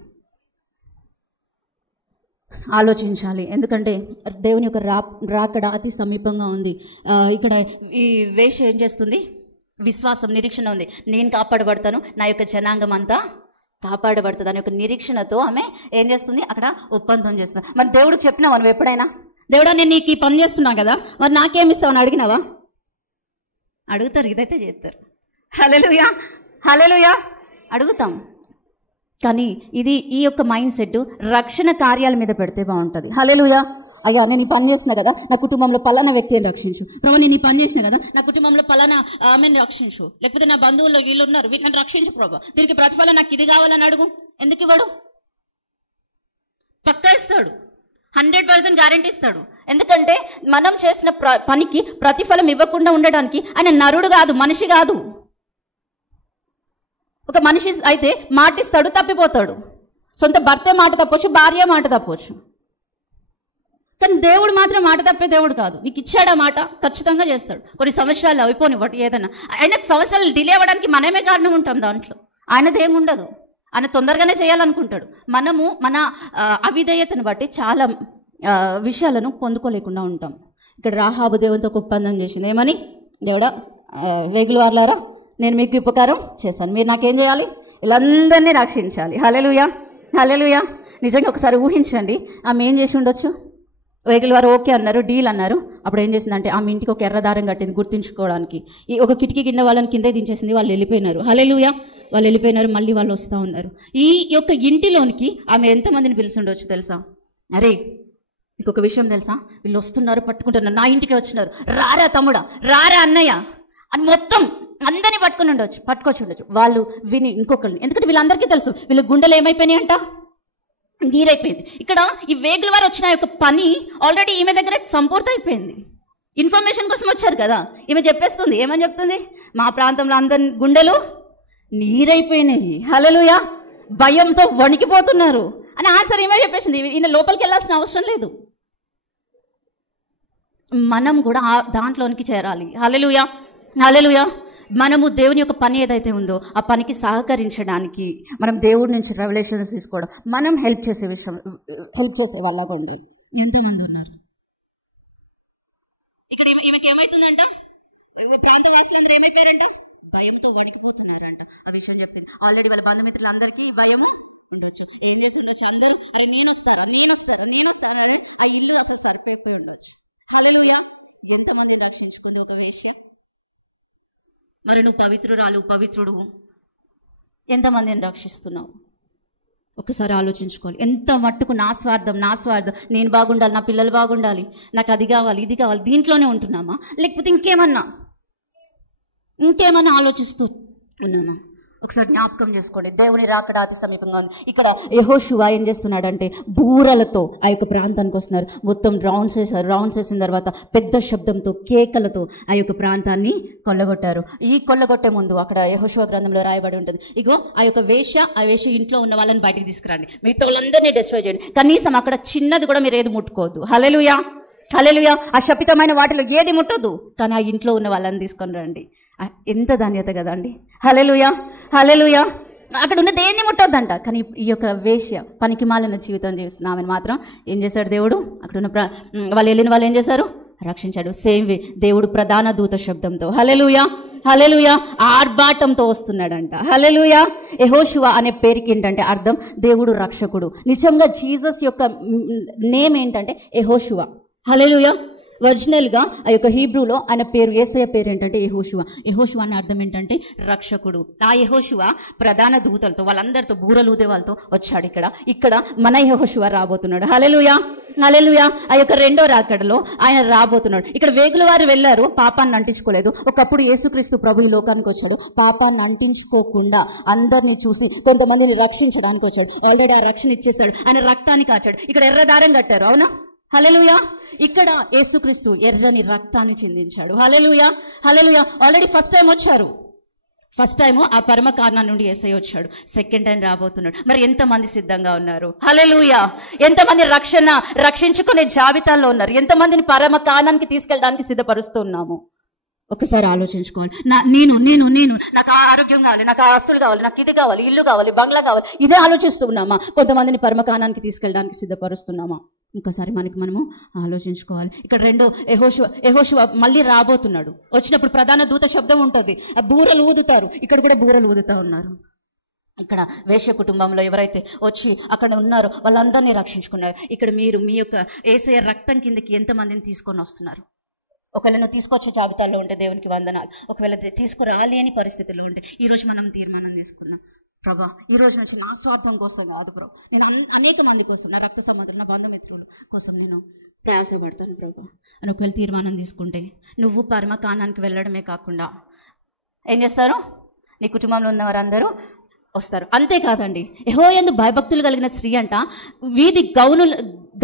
ఆలోచించాలి. ఎందుకంటే దేవుని యొక్క రాకడ అతి సమీపంగా ఉంది. ఇక్కడ ఈ వేశ్య ఏం చేస్తుంది? విశ్వాసం, నిరీక్షణ ఉంది. నేను కాపాడబడతాను, నా యొక్క జనాంగం అంతా కాపాడబడుతుంది అనే ఒక నిరీక్షణతో ఆమె ఏం చేస్తుంది? అక్కడ ఒప్పందం చేస్తుంది. మరి దేవుడికి చెప్పినావా నువ్వు ఎప్పుడైనా? దేవుడా, నేను నీకు ఈ పని చేస్తున్నా కదా, మరి నాకేమిస్తావు అని అడిగినావా? అడుగుతారు, ఇదైతే చేస్తారు. హల్లెలూయా. హల్లెలూయా. అడుగుతాం. కానీ ఈ యొక్క మైండ్ సెట్ రక్షణ కార్యాల మీద పెడితే బాగుంటుంది. హల్లెలూయా. అయ్యా నేను ఈ పని చేస్తున్నా కదా, నా కుటుంబంలో పలానా వ్యక్తిని రక్షించు. ప్రభా నేను ఈ పని చేసిన కదా, నా కుటుంబంలో పలానా ఆమెను రక్షించు. లేకపోతే నా బంధువుల్లో వీళ్ళు ఉన్నారు, వీళ్ళని రక్షించు ప్రభా. దీనికి ప్రతిఫలం నాకు ఇది కావాలని అడుగు. ఎందుకు ఇవ్వడు? పక్కా ఇస్తాడు, 100% గ్యారెంటీ ఇస్తాడు. ఎందుకంటే మనం చేసిన పనికి ప్రతిఫలం ఇవ్వకుండా ఉండడానికి ఆయన నరుడు కాదు, మనిషి కాదు. ఒక మనిషి అయితే మాటిస్తాడు, తప్పిపోతాడు. సొంత భర్తే మాట తప్పొచ్చు, భార్య మాట తప్పొచ్చు. కానీ దేవుడు మాత్రం మాట తప్పే దేవుడు కాదు. నీకు ఇచ్చాడా మాట, ఖచ్చితంగా చేస్తాడు. కొన్ని సంవత్సరాలు అయిపోనివ్వటి ఏదైనా, ఆయన సంవత్సరాలు డిలే అవ్వడానికి మనమే కారణం ఉంటాం. దాంట్లో ఆయనదేముండదు, ఆయన తొందరగానే చేయాలనుకుంటాడు. మనము మన అవిధేయతను బట్టి చాలా విషయాలను పొందుకోలేకుండా ఉంటాం. ఇక్కడ రాహాబు దేవునితో ఒక ఒప్పందం చేసింది. ఏమని? దేవుడా, వేగుల వారులారా, నేను మీకు ఉపకారం చేశాను, మీరు నాకేం చేయాలి? వీళ్ళందరినీ రక్షించాలి. హల్లెలూయా, హల్లెలూయా. నిజంగా ఒకసారి ఊహించండి, ఆమె ఏం చేసి ఉండొచ్చు? వేగుల వారు ఓకే అన్నారు, డీల్ అన్నారు. అప్పుడు ఏం చేసిందంటే ఆమె ఇంటికి ఒక ఎర్రదారం కట్టింది గుర్తుంచుకోవడానికి. ఈ ఒక కిటికీ కింద వాళ్ళని కిందే దించేసింది. వాళ్ళు వెళ్ళిపోయినారు. హల్లెలూయా, వాళ్ళు వెళ్ళిపోయినారు. మళ్ళీ వాళ్ళు వస్తూ ఉన్నారు. ఈ యొక్క ఇంటిలోనికి ఆమె ఎంతమందిని పిలిచి ఉండొచ్చు తెలుసా? అరే ఇంకొక విషయం తెలుసా? వీళ్ళు వస్తున్నారు, పట్టుకుంటున్నారు, నా ఇంటికి వచ్చినారు, రారా తమ్ముడా, రారా అన్నయ్య అని మొత్తం అందరినీ పట్టుకొచ్చి ఉండొచ్చు. వాళ్ళు విని ఇంకొకరిని, ఎందుకంటే వీళ్ళందరికీ తెలుసు వీళ్ళ గుండెలు ఏమైపోయినాయి అంట, నీరైపోయింది. ఇక్కడ ఈ వేగుల వారు వచ్చిన యొక్క పని ఆల్రెడీ ఈమె దగ్గర సంపూర్తి అయిపోయింది. ఇన్ఫర్మేషన్ కోసం వచ్చారు కదా, ఈమె చెప్పేస్తుంది. ఏమని చెప్తుంది? మా ప్రాంతంలో అందరి గుండెలు నీరైపోయినాయి. హల్లెలూయా, భయంతో వణికిపోతున్నారు అని ఆన్సర్ ఏమో చెప్పేసింది. ఈయన లోపలికి వెళ్ళాల్సిన అవసరం లేదు. మనం కూడా దాంట్లోనికి చేరాలి. హల్లెలూయా, హల్లెలూయా. మనము దేవుని యొక్క పని ఏదైతే ఉందో ఆ పనికి సహకరించడానికి మనం దేవుడి నుంచి రెవల్యూషన్స్ తీసుకోవడం, మనం హెల్ప్ చేసే వాళ్ళగా ఉండాలి. ఎంతమంది ఉన్నారు ఇక్కడ? ఈమెకి ఏమవుతుందంట? ప్రాంతవాసులందరూ ఏమైపోయారంట? భయంతో వణికిపోతున్నారంట. ఆ విషయం చెప్పింది. ఆల్రెడీ వాళ్ళ బంధుమిత్రులందరికీ భయము ఉండొచ్చు. ఏం చేసి ఉండొచ్చు? అందరూ అరే నేను వస్తాను అరే ఆ ఇల్లు అసలు సరిపోయిపోయి ఉండొచ్చు. హల్లెలూయా. ఎంతమందిని రక్షించుకుంది ఒక వేశ్య? మరి నువ్వు పవిత్రురాలు, పవిత్రుడు, ఎంతమందిని రక్షిస్తున్నావు? ఒకసారి ఆలోచించుకోవాలి. ఎంత మట్టుకు నా స్వార్థం, నేను బాగుండాలి, నా పిల్లలు బాగుండాలి, నాకు అది కావాలి, ఇది కావాలి, దీంట్లోనే ఉంటున్నామా? లేకపోతే ఇంకేమన్నా ఆలోచిస్తూ ఉన్నామా? ఒకసారి జ్ఞాపకం చేసుకోండి. దేవుని రాకడ అతి సమీపంగా ఉంది. ఇక్కడ యెహోషువ ఏం చేస్తున్నాడంటే బూరలతో ఆ యొక్క ప్రాంతానికి వస్తున్నారు. మొత్తం రౌండ్స్ వేసిన తర్వాత పెద్ద శబ్దంతో, కేకలతో ఆ యొక్క ప్రాంతాన్ని కొల్లగొట్టారు. ఈ కొల్లగొట్టే ముందు అక్కడ యెహోషువ గ్రంథంలో రాయబడి ఉంటుంది, ఇగో ఆ వేశ్య ఇంట్లో ఉన్న వాళ్ళని బయటికి తీసుకురండి, మిగతా వాళ్ళందరినీ డిస్ట్రాయ్ చేయండి, కనీసం అక్కడ చిన్నది కూడా మీరు ఏది ముట్టుకోవద్దు. హల్లెలూయా, హల్లెలూయా. ఆ శపితమైన వాటిలో ఏది ముట్టొద్దు, కానీ ఆ ఇంట్లో ఉన్న వాళ్ళని తీసుకొని రండి. ఎంత ధాన్యత కదండి. హల్లెలూయా, హల్లెలూయా. అక్కడ ఉన్న దేన్ని ముట్టొద్దంట. కానీ ఈ యొక్క వేశ్య పనికి మాలిన జీవితం జీవిస్తున్న ఆమెను మాత్రం ఏం చేశాడు దేవుడు? అక్కడ ఉన్న వాళ్ళు వెళ్ళిన వాళ్ళు ఏం చేశారు? రక్షించాడు. సేమ్ వే దేవుడు ప్రధాన దూత శబ్దంతో, హల్లెలూయా, హల్లెలూయా, ఆర్భాటంతో వస్తున్నాడంట. హల్లెలూయా. యెహోషువ అనే పేరుకి ఏంటంటే అర్థం దేవుడు రక్షకుడు. నిజంగా జీసస్ యొక్క నేమ్ ఏంటంటే యెహోషువ. హల్లెలూయా. ఒరిజినల్గా ఆ యొక్క హీబ్రూలో ఆయన పేరు, యేసయ్య పేరు ఏంటంటే యెహోషువ. యెహోషువ అనే అర్థం ఏంటంటే రక్షకుడు. ఆ యెహోషువ ప్రధాన దూతలతో వాళ్ళందరితో బూరలూదే వాళ్ళతో వచ్చాడు. ఇక్కడ మన యెహోషువ రాబోతున్నాడు. హల్లెలూయా, హల్లెలూయా. ఆ యొక్క రెండో రాకడలో ఆయన రాబోతున్నాడు. ఇక్కడ వేగుల వారు వెళ్ళారు, పాపాన్ని అంటించుకోలేదు. ఒకప్పుడు యేసుక్రీస్తు ప్రభు ఈ లోకానికి వచ్చాడు, పాపాన్ని అంటించుకోకుండా అందరినీ చూసి కొంతమందిని రక్షించడానికి వచ్చాడు. ఆల్రెడీ ఆ రక్షణ ఇచ్చేసాడు, ఆయన రక్తాన్ని కాచాడు. ఇక్కడ ఎర్రదారం కట్టారు, అవునా? హల్లెలూయా. ఇక్కడ యేసుక్రీస్తు ఎర్రని రక్తాన్ని చిందించాడు. హల్లెలూయా, హల్లెలూయా. ఆల్రెడీ ఫస్ట్ టైం వచ్చారు. ఫస్ట్ టైం ఆ పరమ కారణం నుండి యేసయ్య వచ్చాడు. సెకండ్ టైం రాబోతున్నాడు. మరి ఎంతమంది సిద్ధంగా ఉన్నారు? హల్లెలూయా. ఎంతమంది రక్షించుకునే జాబితాల్లో ఉన్నారు? ఎంతమందిని పరమ కారణానికి తీసుకెళ్ళడానికి సిద్ధపరుస్తున్నాము? ఒకసారి ఆలోచించుకోవాలి. నేను నాకు ఆరోగ్యం కావాలి, నాకు ఆస్తులు కావాలి, నాకు ఇది కావాలి, ఇల్లు కావాలి, బంగ్లా కావాలి, ఇదే ఆలోచిస్తున్నామా? కొంతమందిని పరమకాణానికి తీసుకెళ్ళడానికి సిద్ధపరుస్తున్నామా? ఇంకోసారి మనము ఆలోచించుకోవాలి. ఇక్కడ రెండో యెహోషువ మళ్ళీ రాబోతున్నాడు. వచ్చినప్పుడు ప్రధాన దూత శబ్దం ఉంటుంది, ఆ బూరలు ఊదుతారు. ఇక్కడ కూడా బూరలు ఊదుతా ఉన్నారు. ఇక్కడ వేశ్య కుటుంబంలో ఎవరైతే వచ్చి అక్కడ ఉన్నారో వాళ్ళందరినీ రక్షించుకున్నారు. ఇక్కడ మీరు మీ యొక్క యేసయ్య రక్తం కిందకి ఎంతమందిని తీసుకొని వస్తున్నారు? ఒకవేళ నువ్వు తీసుకొచ్చే జాబితాలో ఉంటే దేవునికి వందనాలు. ఒకవేళ తీసుకురాలి అని పరిస్థితుల్లో ఉంటే ఈరోజు మనం తీర్మానం తీసుకుందాం, ప్రభా ఈ రోజు నుంచి నా స్వార్థం కోసం కాదు ప్రభు, నేను అనేక మంది కోసం, నా రక్త సంబంధులు, నా బంధుమిత్రుల కోసం నేను ప్రయాసపడతాను ప్రభు అని ఒకవేళ తీర్మానం తీసుకుంటే నువ్వు పరమ కానానికి వెళ్ళడమే కాకుండా ఏం చేస్తారు, నీ కుటుంబంలో ఉన్నవారందరూ వస్తారు. అంతేకాదండి, యెహోవాయందు భయభక్తులు కలిగిన స్త్రీ అంట వీధి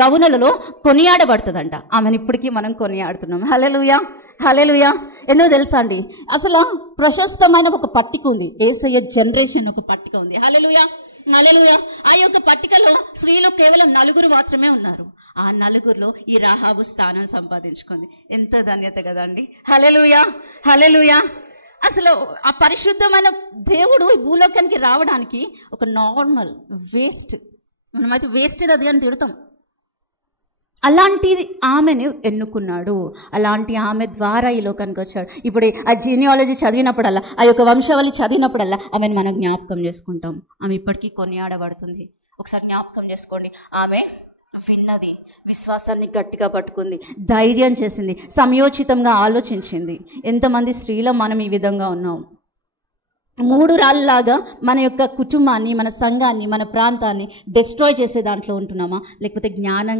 గౌనులలో కొనియాడబడుతుందంట. ఆమెను ఇప్పటికీ మనం కొనియాడుతున్నాం. హల్లెలూయా, హల్లెలూయా. ఎందుకు తెలుసా అండి, అసలు ప్రశస్తమైన ఒక పట్టిక ఉంది, యేసయ్య జనరేషన్ ఒక పట్టిక ఉంది. హల్లెలూయా, హల్లెలూయా. ఆ యొక్క పట్టికలో స్త్రీలు కేవలం 4 మాత్రమే ఉన్నారు. ఆ 4లో ఈ రాహాబు స్థానం సంపాదించుకుంది. ఎంత ధన్యత కదండి. హల్లెలూయా, హల్లెలూయా. అసలు ఆ పరిశుద్ధమైన దేవుడు ఈ భూలోకానికి రావడానికి ఒక నార్మల్ వేస్ట్, మనమైతే వేస్ట్ అది అని తిడతాం, అలాంటి ఆమెను ఎన్నుకున్నాడు. అలాంటి ఆమె ద్వారా ఈ లోకానికి వచ్చాడు. ఇప్పుడు ఆ జీనియాలజీ చదివినప్పుడల్లా, ఆ యొక్క వంశావళి చదివినప్పుడల్లా ఆమెను మనం జ్ఞాపకం చేసుకుంటాం. ఆమె ఇప్పటికీ కొనియాడబడుతుంది. ఒకసారి జ్ఞాపకం చేసుకోండి. ఆమె విన్నది, విశ్వాసాన్ని గట్టిగా పట్టుకుంది, ధైర్యం చేసింది, సమయోచితంగా ఆలోచించింది. ఎంతమంది స్త్రీలో మనం ఈ విధంగా ఉన్నాం? 3 రాళ్ళలాగా మన యొక్క కుటుంబాన్ని, మన సంఘాన్ని, మన ప్రాంతాన్ని డిస్ట్రాయ్ చేసే దాంట్లో ఉంటున్నామా, లేకపోతే జ్ఞానం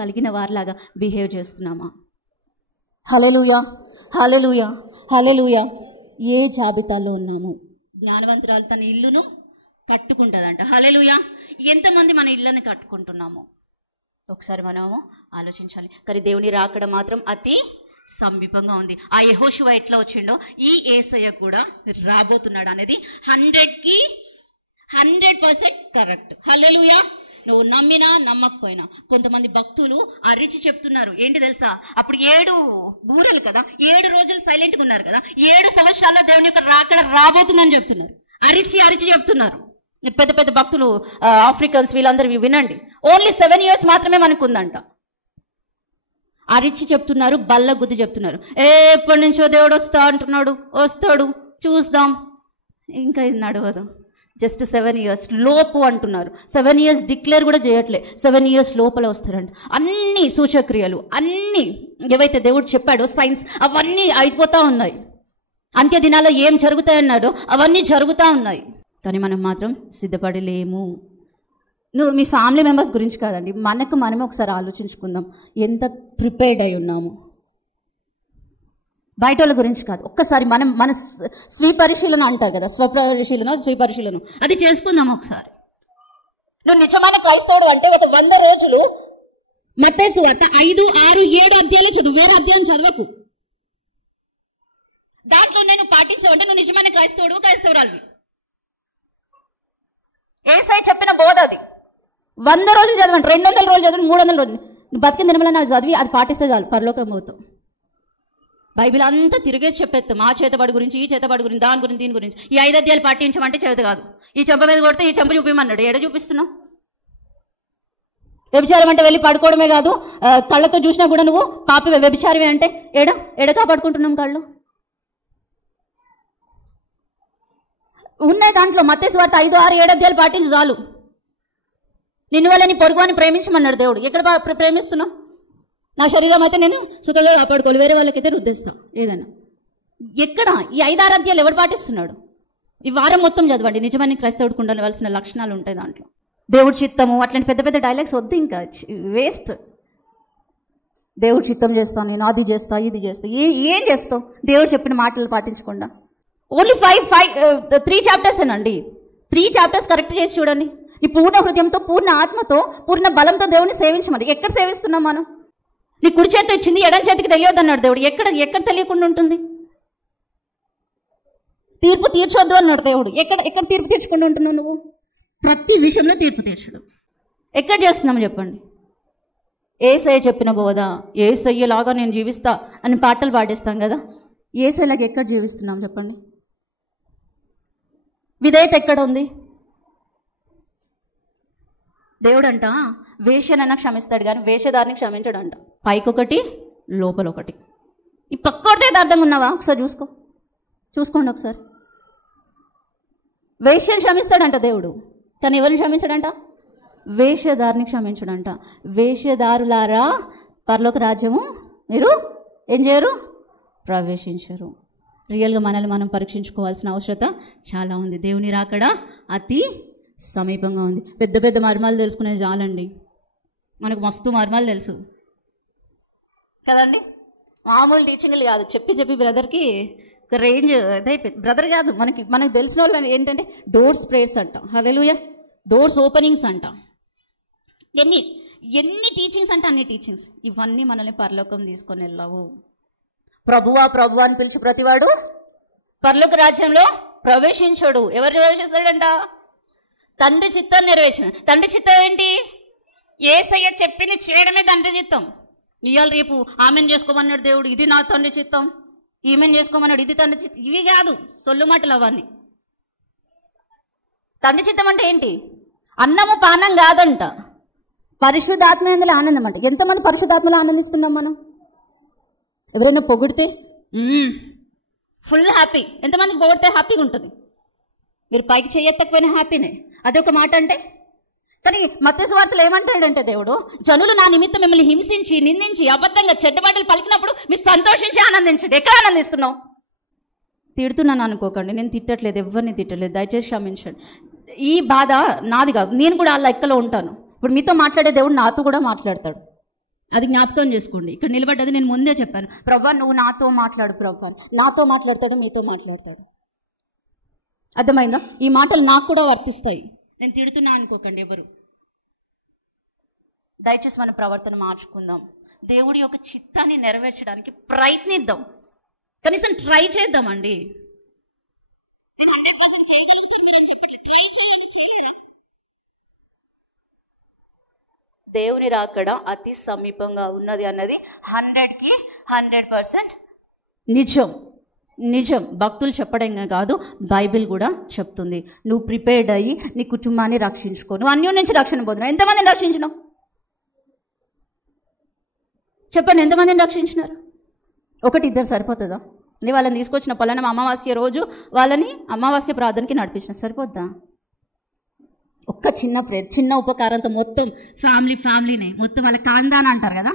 కలిగిన వారిలాగా బిహేవ్ చేస్తున్నామా? హల్లెలూయా, హల్లెలూయా, హల్లెలూయా. ఏ జాబితాలో ఉన్నాము? జ్ఞానవంతురాలు తన ఇల్లును కట్టుకుంటుందంట. హల్లెలూయా. ఎంతమంది మన ఇళ్ళని కట్టుకుంటున్నాము ఒకసారి మనము ఆలోచించాలి. కానీ దేవుని రాకడ మాత్రం అతి సమీపంగా ఉంది. ఆ యెహోషువ ఎట్లా వచ్చిండో ఈ యేసయ్య కూడా రాబోతున్నాడు అనేది 100% కరెక్ట్. హల్లెలూయా. నువ్వు నమ్మినా నమ్మకపోయినా కొంతమంది భక్తులు అరిచి చెప్తున్నారు. ఏంటి తెలుసా, అప్పుడు 7 బూరలు కదా, 7 రోజులు సైలెంట్గా ఉన్నారు కదా, 7 సంవత్సరాల్లో దేవుని యొక్క రాకడ రాబోతుందని చెప్తున్నారు. అరిచి చెప్తున్నారు. పెద్ద పెద్ద భక్తులు, ఆఫ్రికన్స్, వీళ్ళందరూ వినండి. ఓన్లీ 7 years మాత్రమే మనకు ఉందంట. అరిచి చెప్తున్నారు, బల్ల గుద్ది చెప్తున్నారు. ఎప్పటి నుంచో దేవుడు వస్తాడు చూద్దాం, ఇంకా ఇది నడవదు. జస్ట్ 7 years లోపు అంటున్నారు. 7 years డిక్లేర్ కూడా చేయట్లే, 7 years లోపల వస్తారంట. అన్ని సూచక్రియలు, అన్నీ ఏవైతే దేవుడు చెప్పాడో సైన్స్, అవన్నీ అయిపోతూ ఉన్నాయి. అంత్య దినాల్లో ఏం జరుగుతాయన్నాడో అవన్నీ జరుగుతూ ఉన్నాయి. కానీ మనం మాత్రం సిద్ధపడి లేము. నువ్వు మీ ఫ్యామిలీ మెంబర్స్ గురించి కాదండి, మనమే ఒకసారి ఆలోచించుకుందాం, ఎంత ప్రిపేర్డ్ అయి ఉన్నాము. బయట వాళ్ళ గురించి కాదు, ఒక్కసారి మన స్వీపరిశీలన అంటారు కదా, స్వీపరిశీలన అది చేసుకుందాం ఒకసారి. నువ్వు నిజమైన క్రైస్తవుడు అంటే ఒక 100 రోజులు మత్తయి సువార్త 5, 6, 7 అధ్యాయాలు చదువు, వేరే అధ్యాయం చదవకు. దాంట్లో నేను పాటించావంటే నువ్వు నిజమైన క్రైస్తవురాలివి. యేసయ్య చెప్పిన బోధ అది. 100 రోజులు చదవండి, 200 రోజులు చదవండి, 300 రోజులు, నువ్వు బతికిన దినములను అవి చదివి అది పాటిస్తే చాలు, పరలోకం పోతావు. బైబిల్ అంతా తిరిగేసి చెప్పేస్తాం, ఆ చేతబడి గురించి, ఈ చేతబడి గురించి, దాని గురించి, దీని గురించి. ఈ 5 అధ్యాయాలు పాటించమంటే చేత కాదు. ఈ చెంప మీద కొడితే ఈ చెంప చూపించమన్నాడు, ఎడ చూపిస్తున్నావు? వ్యభిచారం అంటే వెళ్ళి పడుకోవడమే కాదు, కళ్ళతో చూసినా కూడా నువ్వు పాపి వ్యభిచారమే అంటే ఎడ కాపాడుకుంటున్నాం కళ్ళు. ఉన్నాయి దాంట్లో మత్తయి సువార్త 5, 6, 7 అధ్యాయాలు పాటించు చాలు. నిన్ను వల్ల నీ పొరుగువాన్ని ప్రేమించమన్నాడు దేవుడు. ఎక్కడ ప్రేమిస్తున్నావు? నా శరీరం అయితే నేను సుఖంగా కాపాడుకోవాలి, వేరే వాళ్ళకైతే రుద్దేస్తా ఏదైనా. ఎక్కడ ఈ 5, 6 అధ్యాయాలు ఎవరు పాటిస్తున్నాడు? ఈ వారం మొత్తం చదవండి. నిజమైన క్రైస్తవుడికి ఉండవలసిన లక్షణాలు ఉంటాయి దాంట్లో. దేవుడి చిత్తము, అట్లాంటి పెద్ద పెద్ద డైలాగ్స్ వద్దు, ఇంకా వేస్ట్. దేవుడి చిత్తం చేస్తాను నేను, అది చేస్తా, ఇది చేస్తా. ఏం చేస్తావు దేవుడు చెప్పిన మాటలు పాటించకుండా? ఓన్లీ 3 chapters అండి. 3 chapters కరెక్ట్ చేసి చూడండి. ఈ పూర్ణ హృదయంతో, పూర్ణ ఆత్మతో, పూర్ణ బలంతో దేవుడిని సేవించమని. ఎక్కడ సేవిస్తున్నాం మనం? నీ కుడి చేతి ఇచ్చింది ఎడం చేతికి తెలియదు అన్నాడు దేవుడు. ఎక్కడ తెలియకుండా ఉంటుంది? తీర్పు తీర్చొద్దు అన్నాడు దేవుడు. ఎక్కడ తీర్పు తీర్చకుండా ఉంటున్నావు నువ్వు? ప్రతి విషయంలో తీర్పు తీర్చడం. ఎక్కడ చేస్తున్నాము చెప్పండి? యేసయ్య చెప్పిన బోధ, యేసయ్యలాగా నేను జీవిస్తా అని పాటలు పాడేస్తాం కదా, యేసయ్యలాగా ఎక్కడ జీవిస్తున్నాం చెప్పండి? విధేయత ఎక్కడ ఉంది? దేవుడంట వేషనైనా క్షమిస్తాడు కానీ వేషధారిని క్షమించడంట. పైకొకటి లోపలొకటి. ఈ పక్కోడితే యథార్థంగా ఉన్నావా ఒకసారి చూసుకోండి ఒకసారి. వేష్యని క్షమిస్తాడంట దేవుడు, కానీ ఎవరిని క్షమించడంట? వేషధారిని క్షమించడంట. వేషధారులారా పరలోక రాజ్యము మీరు ఏం చేయరు? ప్రవేశించరు. రియల్గా మనల్ని మనం పరీక్షించుకోవాల్సిన అవసరత చాలా ఉంది. దేవుని రాకడ అతి సమీపంగా ఉంది. పెద్ద పెద్ద మర్మాలు తెలుసుకునేది చాలండి. మనకు మస్తు మర్మాలు తెలుసు కదండి, మామూలు టీచింగ్లు కాదు. చెప్పి బ్రదర్కి ఒక రేంజ్ అదైపోయింది. బ్రదర్ కాదు, మనకు తెలిసిన వాళ్ళు ఏంటంటే డోర్స్ ప్రేయర్స్ అంట, హల్లెలూయా, డోర్స్ ఓపెనింగ్స్ అంట, ఎన్ని టీచింగ్స్ అంటే అన్ని టీచింగ్స్. ఇవన్నీ మనల్ని పరలోకం తీసుకొని వెళ్ళావు. ప్రభువా ప్రభువా అని పిలిచి ప్రతివాడు పరలోక రాజ్యంలో ప్రవేశించడు. ఎవరు ప్రవేశిస్తాడంట? తండ్రి చిత్తం నెరవేర్చిన. తండ్రి చిత్తం ఏంటి? యేసయ్య చెప్పింది చేయడమే తండ్రి చిత్తం. ఇవాళ రేపు ఆమెను చేసుకోమన్నాడు దేవుడు, ఇది నా తండ్రి చిత్తం. ఈమెను చేసుకోమన్నాడు, ఇది తండ్రి చిత్తం. ఇవి కాదు సొల్లు మాటలు అవన్నీ. తండ్రి చిత్తం అంటే ఏంటి? అన్నము పానం కాదంట, పరిశుద్ధాత్మ అందులో ఆనందం అంట. ఎంతమంది పరిశుద్ధాత్మలో ఆనందిస్తున్నాం మనం? ఎవరైనా పొగిడితే ఫుల్ హ్యాపీ. ఎంతమందికి పొగిడితే హ్యాపీగా ఉంటుంది? మీరు పైకి చేయకపోయినా హ్యాపీనే. అదొక మాట అంటే. కానీ మత్తయి సువార్తలో ఏమంటాడంటే దేవుడు, జనులు నా నిమిత్తం మిమ్మల్ని హింసించి నిందించి అబద్ధంగా చెడ్డ మాటలు పలికినప్పుడు మీరు సంతోషించి ఆనందించండి. ఎక్కడ ఆనందిస్తున్నావు? తిడుతున్నాను అనుకోకండి, నేను తిట్టట్లేదు, ఎవరిని తిట్టలేదు, దయచేసి క్షమించండి. ఈ బాధ నాది కాదు, నేను కూడా ఆ లెక్కలో ఉంటాను. ఇప్పుడు మీతో మాట్లాడే దేవుడు నాతో కూడా మాట్లాడతాడు, అది జ్ఞాపకం చేసుకోండి. ఇక్కడ నిలబడ్డది నేను ముందే చెప్పాను, ప్రభా నువ్వు నాతో మాట్లాడు ప్రభా. నాతో మాట్లాడతాడు, మీతో మాట్లాడతాడు. అర్థమైందా? ఈ మాటలు నాకు కూడా వర్తిస్తాయి. నేను తిడుతున్నా అనుకోకండి ఎవరు. దయచేసి మన ప్రవర్తన మార్చుకుందాం. దేవుడి యొక్క చిత్తాన్ని నెరవేర్చడానికి ప్రయత్నిద్దాం. కనీసం ట్రై చేద్దామండి. నేను 100% చేయగలుగుతాను మీరు అని చెప్పండి, ట్రై చేయండి. చేయలేరా? దేవుని రాకడ అతి సమీపంగా ఉన్నది అన్నది 100కి 100% నిజం. నిజం భక్తులు చెప్పడం కాదు, బైబిల్ కూడా చెప్తుంది. నువ్వు ప్రిపేర్డ్ అయ్యి నీ కుటుంబాన్ని రక్షించుకో. నువ్వు అన్యం నుంచి రక్షణ పొందినావు. ఎంతమందిని రక్షించినావు చెప్పండి? ఎంతమందిని రక్షించినారు? 1-2 సరిపోతుందా? నీ వాళ్ళని తీసుకొచ్చిన పలానా అమావాస్య రోజు వాళ్ళని అమావాస్య ప్రార్థనకి నడిపించిన సరిపోద్దా? ఒక్క చిన్న ప్రేయర్, చిన్న ఉపకారంతో మొత్తం ఫ్యామిలీనే మొత్తం వాళ్ళ కాందాన అంటారు కదా,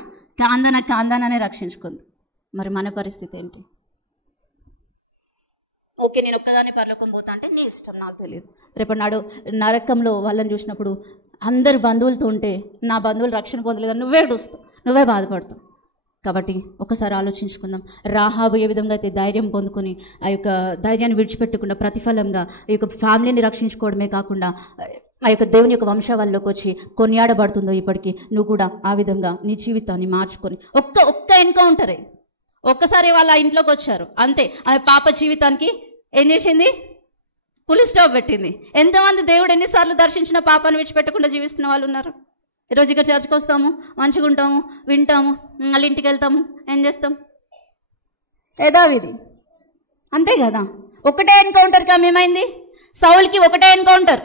కాందాననే రక్షించుకుంది. మరి మన పరిస్థితి ఏంటి? ఓకే నేను ఒక్కదాన్ని పరలోకం పోతా అంటే నీ ఇష్టం, నాకు తెలియదు. రేపు నాడు నరకంలో వాళ్ళని చూసినప్పుడు అందరు బంధువులతో ఉంటే నా బంధువులు రక్షణ పొందలేదని నువ్వే చూస్తావు, నువ్వే బాధపడతావు. కాబట్టి ఒకసారి ఆలోచించుకుందాం. రాహాబు ఏ విధంగా అయితే ధైర్యం పొందుకొని ఆ యొక్క ధైర్యాన్ని విడిచిపెట్టకుండా ప్రతిఫలంగా ఈ యొక్క ఫ్యామిలీని రక్షించుకోవడమే కాకుండా ఆ యొక్క దేవుని యొక్క వంశావళిలోకి వచ్చి కొనియాడబడుతుందో ఇప్పటికీ, నువ్వు కూడా ఆ విధంగా నీ జీవితాన్ని మార్చుకొని ఒక్క ఎన్కౌంటరే, ఒక్కసారి వాళ్ళ ఇంట్లోకి వచ్చారు అంతే, ఆమె పాప జీవితానికి ఏం చేసింది? పులి స్టాప్ పెట్టింది. ఎంతమంది దేవుడు ఎన్నిసార్లు దర్శించిన పాపాన్ని విడిచిపెట్టకుండా జీవిస్తున్న వాళ్ళు ఉన్నారు? ఈరోజు ఇక చర్చకు వస్తాము, మంచిగా ఉంటాము, వింటాము, మళ్ళీ ఇంటికి వెళ్తాము, ఏం చేస్తాం? యథావిధి అంతే కదా. ఒకటే ఎన్కౌంటర్కి ఆమె ఏమైంది? సౌలుకి ఒకటే ఎన్కౌంటర్.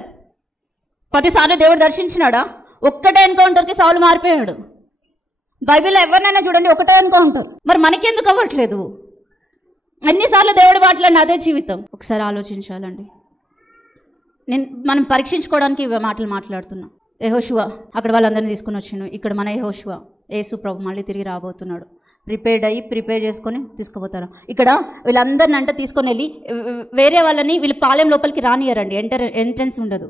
ప్రతిసారి దేవుడు దర్శించినాడా? ఒక్కటే ఎన్కౌంటర్కి సౌలు మారిపోయాడు. బైబిల్లో ఎవరినైనా చూడండి ఒకటే ఎన్కౌంటర్. మరి మనకెందుకు అవ్వట్లేదు? ఎన్నిసార్లు దేవుడు మాట్లాడిన అదే జీవితం. ఒకసారి ఆలోచించాలండి. మనం పరీక్షించుకోవడానికి ఇవి మాటలు మాట్లాడుతున్నాం. యెహోషువ అక్కడ వాళ్ళందరినీ తీసుకుని వచ్చాను. ఇక్కడ మన యెహోషువ యేసు ప్రభు మళ్ళీ తిరిగి రాబోతున్నాడు. ప్రిపేర్ చేసుకొని తీసుకుపోతారు. ఇక్కడ వీళ్ళందరిని అంటే తీసుకొని వెళ్ళి వేరే వాళ్ళని వీళ్ళు పాలెం లోపలికి రానియరండి, ఎంట్రన్స్ ఉండదు.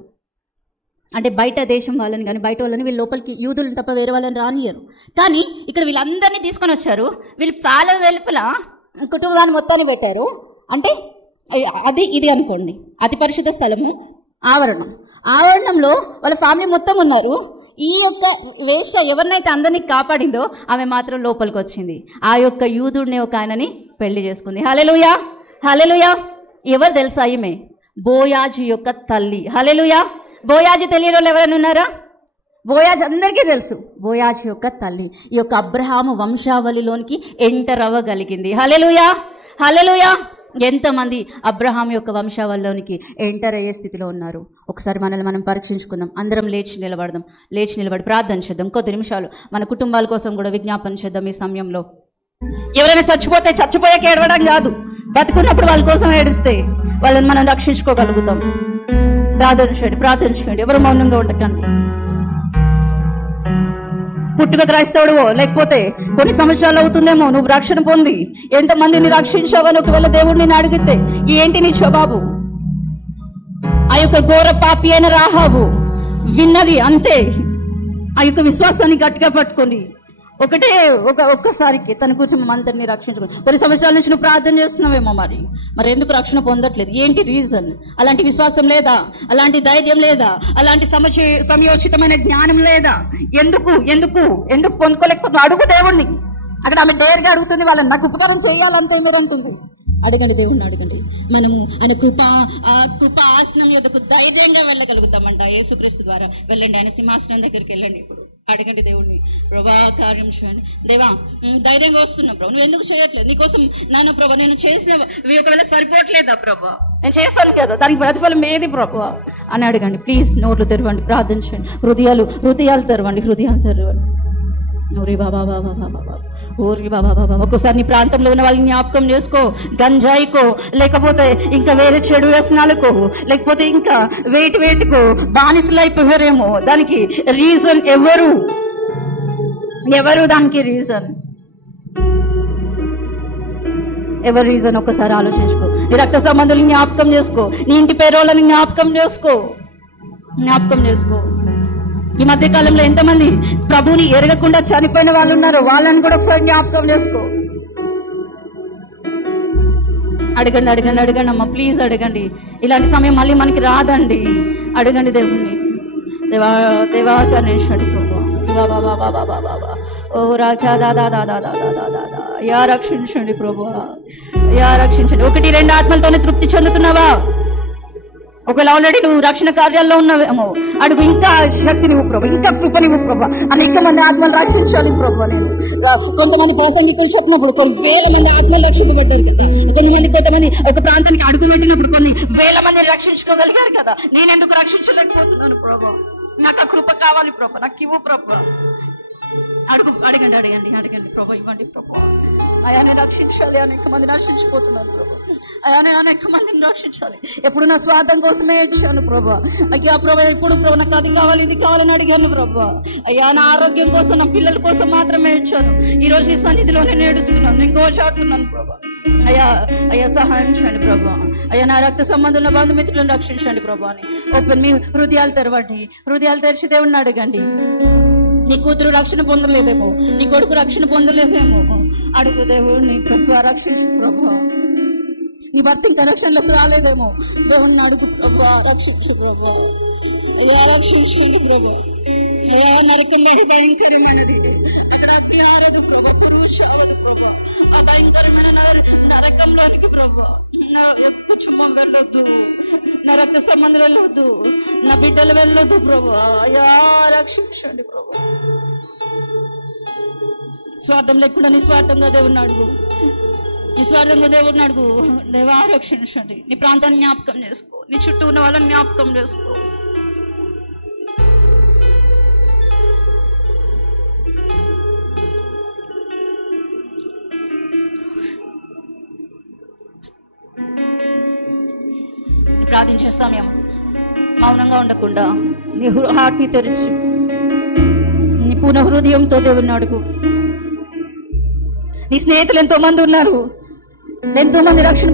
అంటే బయట దేశం వాళ్ళని కానీ బయట వాళ్ళని వీళ్ళు లోపలికి యూదులను తప్ప వేరే వాళ్ళని రానియరు. కానీ ఇక్కడ వీళ్ళందరినీ తీసుకొని వచ్చారు. వీళ్ళు పాలెం వెలుపల కుటుంబాన్ని మొత్తాన్ని పెట్టారు. అంటే అది ఇది అనుకోండి, అతి పరిశుద్ధ స్థలము ఆవరణంలో వాళ్ళ ఫ్యామిలీ మొత్తం ఉన్నారు. ఈ యొక్క వేశ్య ఎవరినైతే అందరినీ కాపాడిందో ఆమె మాత్రం లోపలికి వచ్చింది. ఆ యొక్క యూదుడిని ఒక ఆయనని పెళ్లి చేసుకుంది. హల్లెలూయా, హల్లెలూయా. ఎవరు తెలుసా? ఈమె బోయాజు యొక్క తల్లి. హల్లెలూయా. బోయాజు తెలియని వాళ్ళు ఎవరైనా ఉన్నారా? బోయాజు అందరికీ తెలుసు. బోయాజు యొక్క తల్లి ఈ యొక్క అబ్రహాము వంశావళిలోనికి ఎంటర్ అవ్వగలిగింది. హల్లెలూయా, హల్లెలూయా. ఎంతమంది అబ్రహాం యొక్క వంశావళిలోనికి ఎంటర్ అయ్యే స్థితిలో ఉన్నారు? ఒకసారి మనల్ని మనం పరీక్షించుకుందాం. అందరం లేచి నిలబడి ప్రార్థన చేద్దాం. కొద్ది నిమిషాలు మన కుటుంబాల కోసం కూడా విజ్ఞాపన చేద్దాం. ఈ సమయంలో ఎవరైనా చచ్చిపోయాక ఏడవడం కాదు, బతుకున్నప్పుడు వాళ్ళ కోసం ఏడిస్తే వాళ్ళని మనం రక్షించుకోగలుగుతాం. ప్రార్థన చేయండి. ఎవరు మౌనంగా ఉండకండి. పుట్టుక క్రైస్తవుడువో లేకపోతే కొన్ని సంవత్సరాలు అవుతుందేమో నువ్వు రక్షణ పొంది, ఎంతమందిని రక్షించావని ఒకవేళ దేవుడిని నేను అడిగితే ఏంటి నీ జవాబు? ఆ యొక్క ఘోర పాపి అయిన రాహాబు విన్నది అంతే. ఆ యొక్క విశ్వాసాన్ని గట్టిగా పట్టుకొని ఒక్కసారికి తన కుటుంబం అందరినీ రక్షించుకుని కొన్ని సంవత్సరాల నుంచి నువ్వు ప్రార్థన చేస్తున్నావేమో, మరి ఎందుకు రక్షణ పొందట్లేదు? ఏంటి రీజన్? అలాంటి విశ్వాసం లేదా? అలాంటి ధైర్యం లేదా? అలాంటి సమయోచితమైన జ్ఞానం లేదా? ఎందుకు పొందుకోలేకపోతున్నా? అడుగు దేవుణ్ణి. అక్కడ ఆమె డేర్గా అడుగుతుంది, వాళ్ళని నాకు ఉపకారం చేయాలంతే మీరు అంటుంది. అడగండి, దేవుణ్ణి అడగండి. మనము ఆయన కృప ఆసనం యొద్దకు ధైర్యంగా వెళ్ళగలుగుతామంట. యేసుక్రీస్తు ద్వారా వెళ్ళండి, ఆయన సింహాసనం దగ్గరికి వెళ్ళండి. ఇప్పుడు అడగండి దేవుణ్ణి, ప్రభా కార్యం చేయండి. దేవా ధైర్యంగా వస్తున్నాం ప్రభా, నువ్వు ఎందుకు చేయట్లేదు? నీకోసం నాన్న ప్రభా నేను చేసినవి ఒకవేళ సరిపోవట్లేదా ప్రభా? నేను చేశాను కదా, దానికి ప్రతిఫలం ఏది ప్రభా అని అడగండి. ప్లీజ్ నోట్లు తెరవండి, ప్రార్థించండి. హృదయాలు తెరవండి. ఊరి బాబా ఒక్కోసారి నీ ప్రాంతంలో ఉన్న వాళ్ళని జ్ఞాపకం చేసుకో. గంజాయికో, లేకపోతే ఇంకా వేరే చెడు వ్యసనాలకో, లేకపోతే ఇంకా వేటికో బానిసలు అయిపోయారేమో. దానికి రీజన్ ఎవరు దానికి రీజన్ ఒక్కసారి ఆలోచించుకో. నీ రక్త సంబంధుల్ని జ్ఞాపకం చేసుకో. నీ ఇంటి పేరోళ్ళని జ్ఞాపకం చేసుకో. ఈ మధ్య కాలంలో ఎంతమంది ప్రభుని ఎరగకుండా చనిపోయిన వాళ్ళు ఉన్నారు, వాళ్ళని కూడా ఒకసారి జ్ఞాపకం చేసుకో. అడగండి అమ్మ, ప్లీజ్ అడగండి. ఇలాంటి సమయం మళ్ళీ మనకి రాదండి. అడగండి దేవుణ్ణి. దేవా కనేష్ ఓ రాజా యా రక్షించండి ప్రభు, యా రక్షించండి. 1-2 ఆత్మలతోనే తృప్తి చెందుతున్నావా? ఒకవేళ ఆల్రెడీ నువ్వు రక్షణ కార్యాల్లో ఉన్నావేమో, అడుగు ఇంకా శక్తినివ్వు ప్రభు, ఇంకా కృపనివ్వు ప్రభు. అనేక మంది ఆత్మలు రక్షించాలి ప్రభు. నేను కొంతమంది ప్రసంగికులు చెప్పినప్పుడు కొన్ని వేల మంది ఆత్మలు రక్షింపబడ్డారు కదా. కొంతమంది ఒక ప్రాంతానికి అడుగు పెట్టినప్పుడు కొన్ని వేల మంది రక్షించుకోగలిగారు కదా. నేనెందుకు రక్షించలేకపోతున్నాను ప్రభు? నాకు ఆ కృప కావాలి ప్రభు, నాకు ఇవ్వు ప్రభు. అడగండి ప్రభు, ఇవ్వండి ప్రభు. అయాన్ని రక్షించాలి. అనేక మంది రక్షించిపోతున్నారు ప్రభు. అయాన్ని అనేక మందిని రక్షించాలి. ఎప్పుడు నా స్వార్థం కోసమే ఇచ్చాను ప్రభు. అయ్యా ప్రభు, ఎప్పుడు ప్రభు నాకు అది కావాలి ఇది కావాలని అడిగాను ప్రభు. అయ్యా నా ఆరోగ్యం కోసం, నా పిల్లల కోసం మాత్రమే ఇచ్చాను. ఈ రోజు నీ సన్నిధిలోనే నేడుస్తున్నాను, నేను గోచాడుతున్నాను ప్రభు. అయ్యా సహాయం చేయండి ప్రభు. అయ్యా నా రక్త సంబంధుల బంధుమిత్రులను రక్షించండి ప్రభు అని ఓపెన్ మీ హృదయాలు తెరవండి. హృదయాలు తెరిచి దేవుణ్ణి అడగండి. నీ కూతురు రక్షణ పొందలేదేమో, నీ కొడుకు రక్షణ పొందలేదేమో, అడుగు దేవుణ్ణి. ప్రభు రక్షించు ప్రభు. నీ భర్త ఇంకా రక్షణలోకి రాలేదేమో, దేవుణ్ణి అడుగు ప్రభు, రక్షించు ప్రభు. అయ్యా రక్షించండి ప్రభు. అయ్యా నరకం భయంకరమైనది, అక్కడ అగ్ని ఆరదు ప్రభు, పురుగు చావదు ప్రభు. ఆ భయంకరమైన నరకంలోనికి ప్రభు నా కుటుంబం వెళ్ళొద్దు, నా రక్త సంబంధం వెళ్ళొద్దు, నా బిడ్డలు వెళ్ళొద్దు ప్రభు. అయ్యా రక్షించండి ప్రభు. స్వార్థం లేకుండా నిస్వార్థంగా దేవుణ్ణి అడుగు. దేవా రక్షించండి. నీ ప్రాంతాన్ని జ్ఞాపకం చేసుకో, నీ చుట్టూ ఉన్న వాళ్ళని జ్ఞాపకం చేసుకో. ప్రార్థించే సమయం మౌనంగా ఉండకుండా నీ హార్ట్ని తెరిచి నీ పూర్ణ హృదయంతో దేవుణ్ణి అడుగు. నీ స్నేహితులు ఎంతో మంది ఉన్నారు, ఎంతో మంది రక్షణ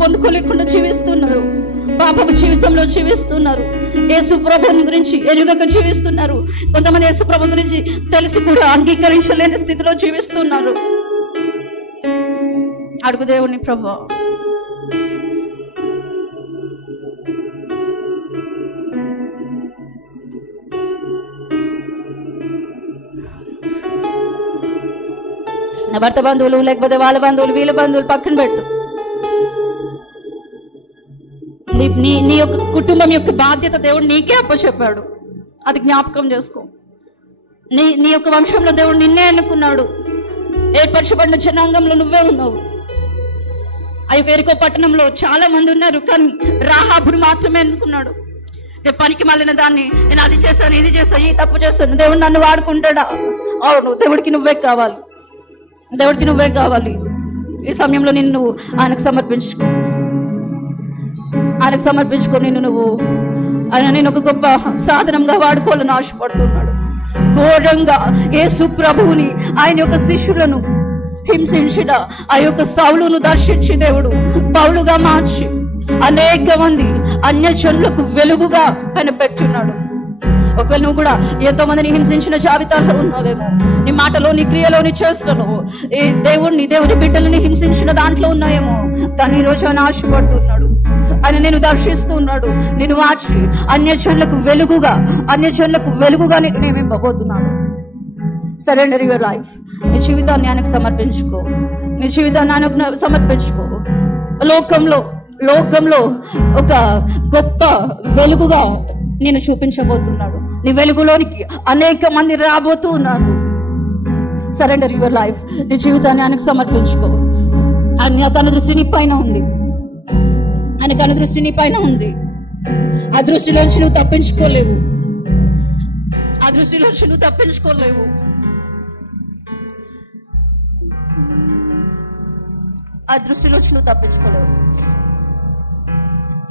పొందుకోలేకుండా జీవిస్తున్నారు, పాపపు జీవితంలో జీవిస్తున్నారు, యేసు ప్రభుని గురించి ఎరుగక జీవిస్తున్నారు. కొంతమంది యేసు ప్రభు గురించి తెలిసి కూడా అంగీకరించలేని స్థితిలో జీవిస్తున్నారు. అడుగు దేవుణ్ణి, ప్రభు నా భర్త బంధువులు లేకపోతే వాళ్ళ బంధువులు వీళ్ళ బంధువులు పక్కన పెట్టు. నీ యొక్క కుటుంబం యొక్క బాధ్యత దేవుడు నీకే అప్పచెప్పాడు, అది జ్ఞాపకం చేసుకో. నీ యొక్క వంశంలో దేవుడు నిన్నే ఎన్నుకున్నాడు. ఏర్పరచబడిన జనాంగంలో నువ్వే ఉన్నావు. ఆ యొక్క ఎరుకో పట్టణంలో చాలా మంది ఉన్నారు, కానీ రాహాబును మాత్రమే ఎన్నుకున్నాడు. పనికి మళ్ళిన దాన్ని నేను అది చేశాను, ఇది చేశాను, ఈ తప్పు చేస్తాను, దేవుడు నన్ను వాడుకుంటాడా? అవును, దేవుడికి నువ్వే కావాలి, దేవుడికి నువ్వే కావాలి. ఈ సమయంలో నిన్ను ఆయనకు సమర్పించుకో. నువ్వు ఆయన నేను ఒక గొప్ప సాధనంగా వాడుకోవాలని ఆశపడుతున్నాడు. ఘోరంగా యేసు ప్రభువుని ఆయన యొక్క శిష్యులను హింసించిన ఆ యొక్క సౌలును దర్శించి దేవుడు పౌలుగా మార్చి అనేక మంది అన్యజనులకు వెలుగుగా ఆయన పెట్టున్నాడు. ఒకవేళ నువ్వు కూడా ఎంతో మందిని హింసించిన జాబితాలో ఉన్నావేమో, నీ మాటలో, నీ క్రియలో, నీ చేష్టలో దేవుని బిడ్డలని హింసించిన దాంట్లో ఉన్నాయేమో. కానీ ఈ రోజు ఆయన ఆశపడుతున్నాడు, ఆయన నేను దర్శిస్తూ ఉన్నాడు. నేను మార్చి అన్యజనులకు వెలుగుగా నేను నియమింపబోతున్నాను. Surrender your life. నీ జీవితాన్ని ఆయనకు సమర్పించుకో. లోకంలో ఒక గొప్ప వెలుగుగా నేను చూపించబోతున్నాడు. నీ వెలుగులోనికి అనేక మంది రాబోతూ ఉన్నారు. Surrender your life. నీ జీవితాన్ని ఆయనకు సమర్పించుకో. ఆయన తన దృష్టి నీ పైన ఉంది. ఆ దృష్టిలోంచి నువ్వు తప్పించుకోలేవు.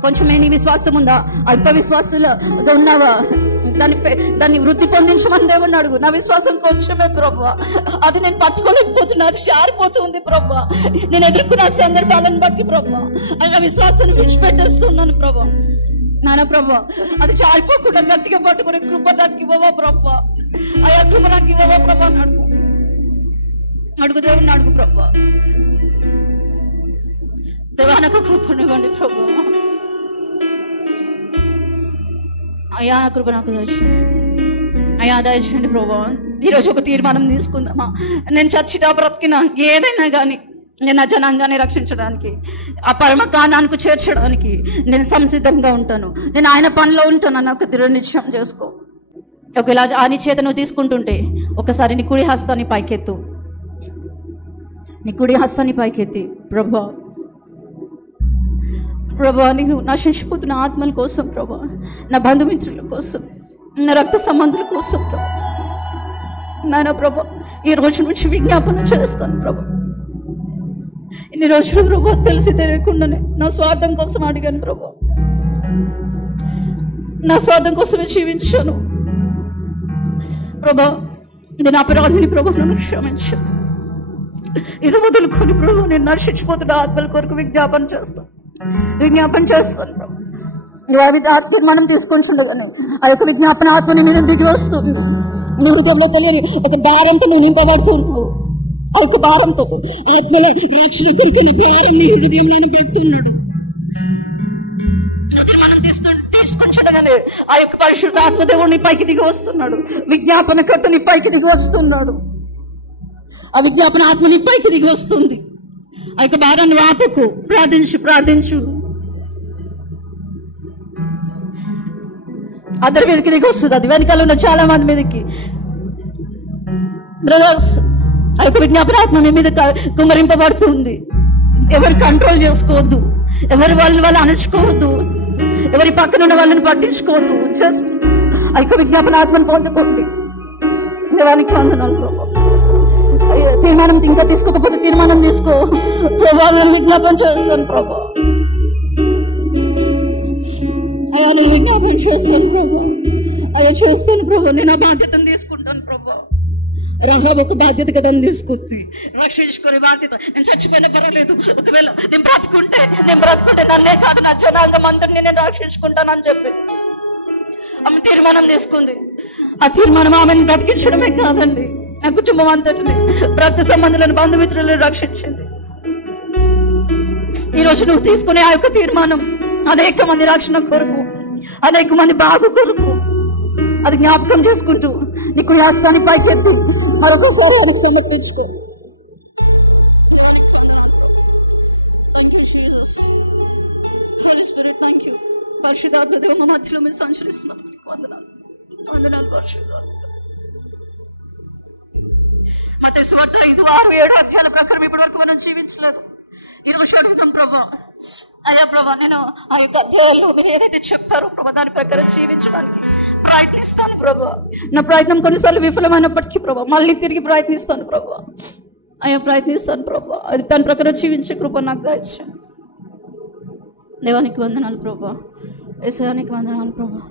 కొంచెమే నీ విశ్వాసం ఉందా? అల్ప విశ్వాసంలో ఉన్నావా? దాన్ని వృద్ధి పొందించమని దేవుణ్ణి అడుగు. నా విశ్వాసం కొంచెమే ప్రభువా, అది నేను పట్టుకోలేకపోతున్నా, అది జారిపోతుంది ప్రభువా. నేను ఎదుర్కొన్న సందర్భాలను బట్టి ప్రభువా నా విశ్వాసాన్ని విడిచిపెట్టేస్తున్నాను ప్రభువా. నాన్న ప్రభువా, అది జారిపోకుండా గట్టిగా పట్టుకునే కృప నాకు ఇవ్వవా ప్రభువా. అయ్యా కృప నాకు ఇవ్వవా ప్రభా అని అడుగు దేవుణ్ణి అడుగు ప్రభువా. దేవా నాకు కృపనివ్వండి ప్రభువా. అయ్యా నా కృప నాకు దయచేయండి ప్రభువా. ఈరోజు ఒక తీర్మానం తీసుకుందామా? నేను చచ్చినా బ్రతికినా ఏదైనా కానీ నేను ఆ జనాంగాన్ని రక్షించడానికి, ఆ పరమకాణానికి చేర్చడానికి నేను సంసిద్ధంగా ఉంటాను. నేను ఆయన పనిలో ఉంటాను అన్న ఒక దృఢ నిశ్చయం చేసుకో. ఒకవేళ ఆ నిశ్చేత నువ్వు తీసుకుంటుంటే ఒకసారి నీ కుడి హస్తాన్ని పైకెత్తి ప్రభా నేను నశించిపోతున్న ఆత్మల కోసం ప్రభా, నా బంధుమిత్రుల కోసం, నా రక్త సంబంధుల కోసం ప్రభా, నాయన ప్రభా ఈ రోజు నుంచి విజ్ఞాపన చేస్తాను ప్రభా. ఇన్ని రోజులు ప్రభా తెలిసి తెలియకుండానే నా స్వార్థం కోసం అడిగాను ప్రభా. నా స్వార్థం కోసమే జీవించాను ప్రభా. నేను అపరాధిని ప్రభా, నన్ను క్షమించాను. ఇది మొదలుకొని ప్రభా నేను నశించిపోతున్న ఆత్మల కొరకు విజ్ఞాపన చేస్తాను ప్రభా. తీర్మానం తీసుకుంటుండగానే ఆ యొక్క విజ్ఞాపన ఆత్మని నేను దిగి వస్తుంది. నీ హృదయంలో తెలియని ఒక భారంతో నువ్వు నింపబడుతున్నావు. ఆ యొక్క భారంతో ఆత్మలో రక్షణ కొరికిన భారం నీ హృదయంలో పెడుతున్నాడు. తీసుకుంటుండగానే ఆ యొక్క పరిశుద్ధ ఆత్మదేవుడు నీ పైకి దిగి వస్తున్నాడు. విజ్ఞాపనకర్త నీ పైకి దిగి వస్తున్నాడు. ఆ విజ్ఞాపన ఆత్మ నీ పైకి దిగి వస్తుంది. ఆ యొక్క భారాన్ని వాపకు ప్రార్థించు. అందరి మీదకి దిగి వస్తుంది. అది వెనకాల ఉన్న చాలా మంది మీదకి. బ్రదర్స్, ఆ యొక్క విజ్ఞాపనాత్మ మీ మీద కుమ్మరింపబడుతుంది. ఎవరు కంట్రోల్ చేసుకోవద్దు, ఎవరు వాళ్ళు అణుచుకోవద్దు, ఎవరి పక్కన ఉన్న వాళ్ళని పట్టించుకోవద్దు. జస్ట్ ఆ యొక్క విజ్ఞాపనాత్మను పొందుకోండి. దేవానికి వందనాలు ప్రభా. తీర్మానం ఇంకా తీసుకోకపోతే తీర్మానం తీసుకో ప్రభా. నేను విజ్ఞాపన చేస్తాను ప్రభా. అయ్యా నేను విజ్ఞాపన చేస్తాను ప్రభా. చేస్తాను ప్రభా. నేను ఆ బాధ్యతను తీసుకుంటాను ప్రభా. రహాబు ఒక బాధ్యత కదా తీసుకుంది, రక్షించుకునే బాధ్యత. నేను చచ్చిపోయినా పర్వాలేదు, ఒకవేళ నేను బ్రతుకుంటే నన్నే కాదు నా జనాంగం అందరినీ నేను రక్షించుకుంటానని చెప్పి ఆమె తీర్మానం తీసుకుంది. ఆ తీర్మానం ఆమెను బ్రతికించడమే కాదండి, నా కుటుంబం అంతటిని, రక్త సంబంధులను, బంధుమిత్రులను రక్షించింది. ఈరోజు నువ్వు తీసుకునే ఆ యొక్క తీర్మానం అనేక మంది రక్షణ కొరకు, అనేక మంది బాగు కొరకు, అది జ్ఞాపకం చేసుకుంటూ నీకు హస్తాన్ని పైకెత్తి మరొకసారి ఆయనకు సమర్పించుకో. పరిశుద్ధాత్మ దేవ మా మధ్యలో మీరు సంచరిస్తున్నారు. వందనాలు పరిశుద్ధాత్మ. మత్తయి సువార్త 5:6-7 అధ్యాయాల ప్రకారం ఇప్పటి వరకు మనం జీవించలేదు. ఈరోజు అడుగుతాం ప్రభా. అయ్యా ప్రభా, నేను ఆ యొక్క అధ్యాయాల్లో మీరు ఏదైతే చెప్పారో ప్రభా దాని ప్రకారం జీవించడానికి ప్రయత్నిస్తాను ప్రభా. నా ప్రయత్నం కొన్నిసార్లు విఫలమైనప్పటికీ ప్రభా మళ్ళీ తిరిగి ప్రయత్నిస్తాను ప్రభా. అయ్యా ప్రయత్నిస్తాను ప్రభా. అది దాని ప్రకారం జీవించే కృప నాకు దయచేయండి. దేవానికి వందనాలు ప్రభా. యేసయ్యానికి వందనాలు ప్రభా.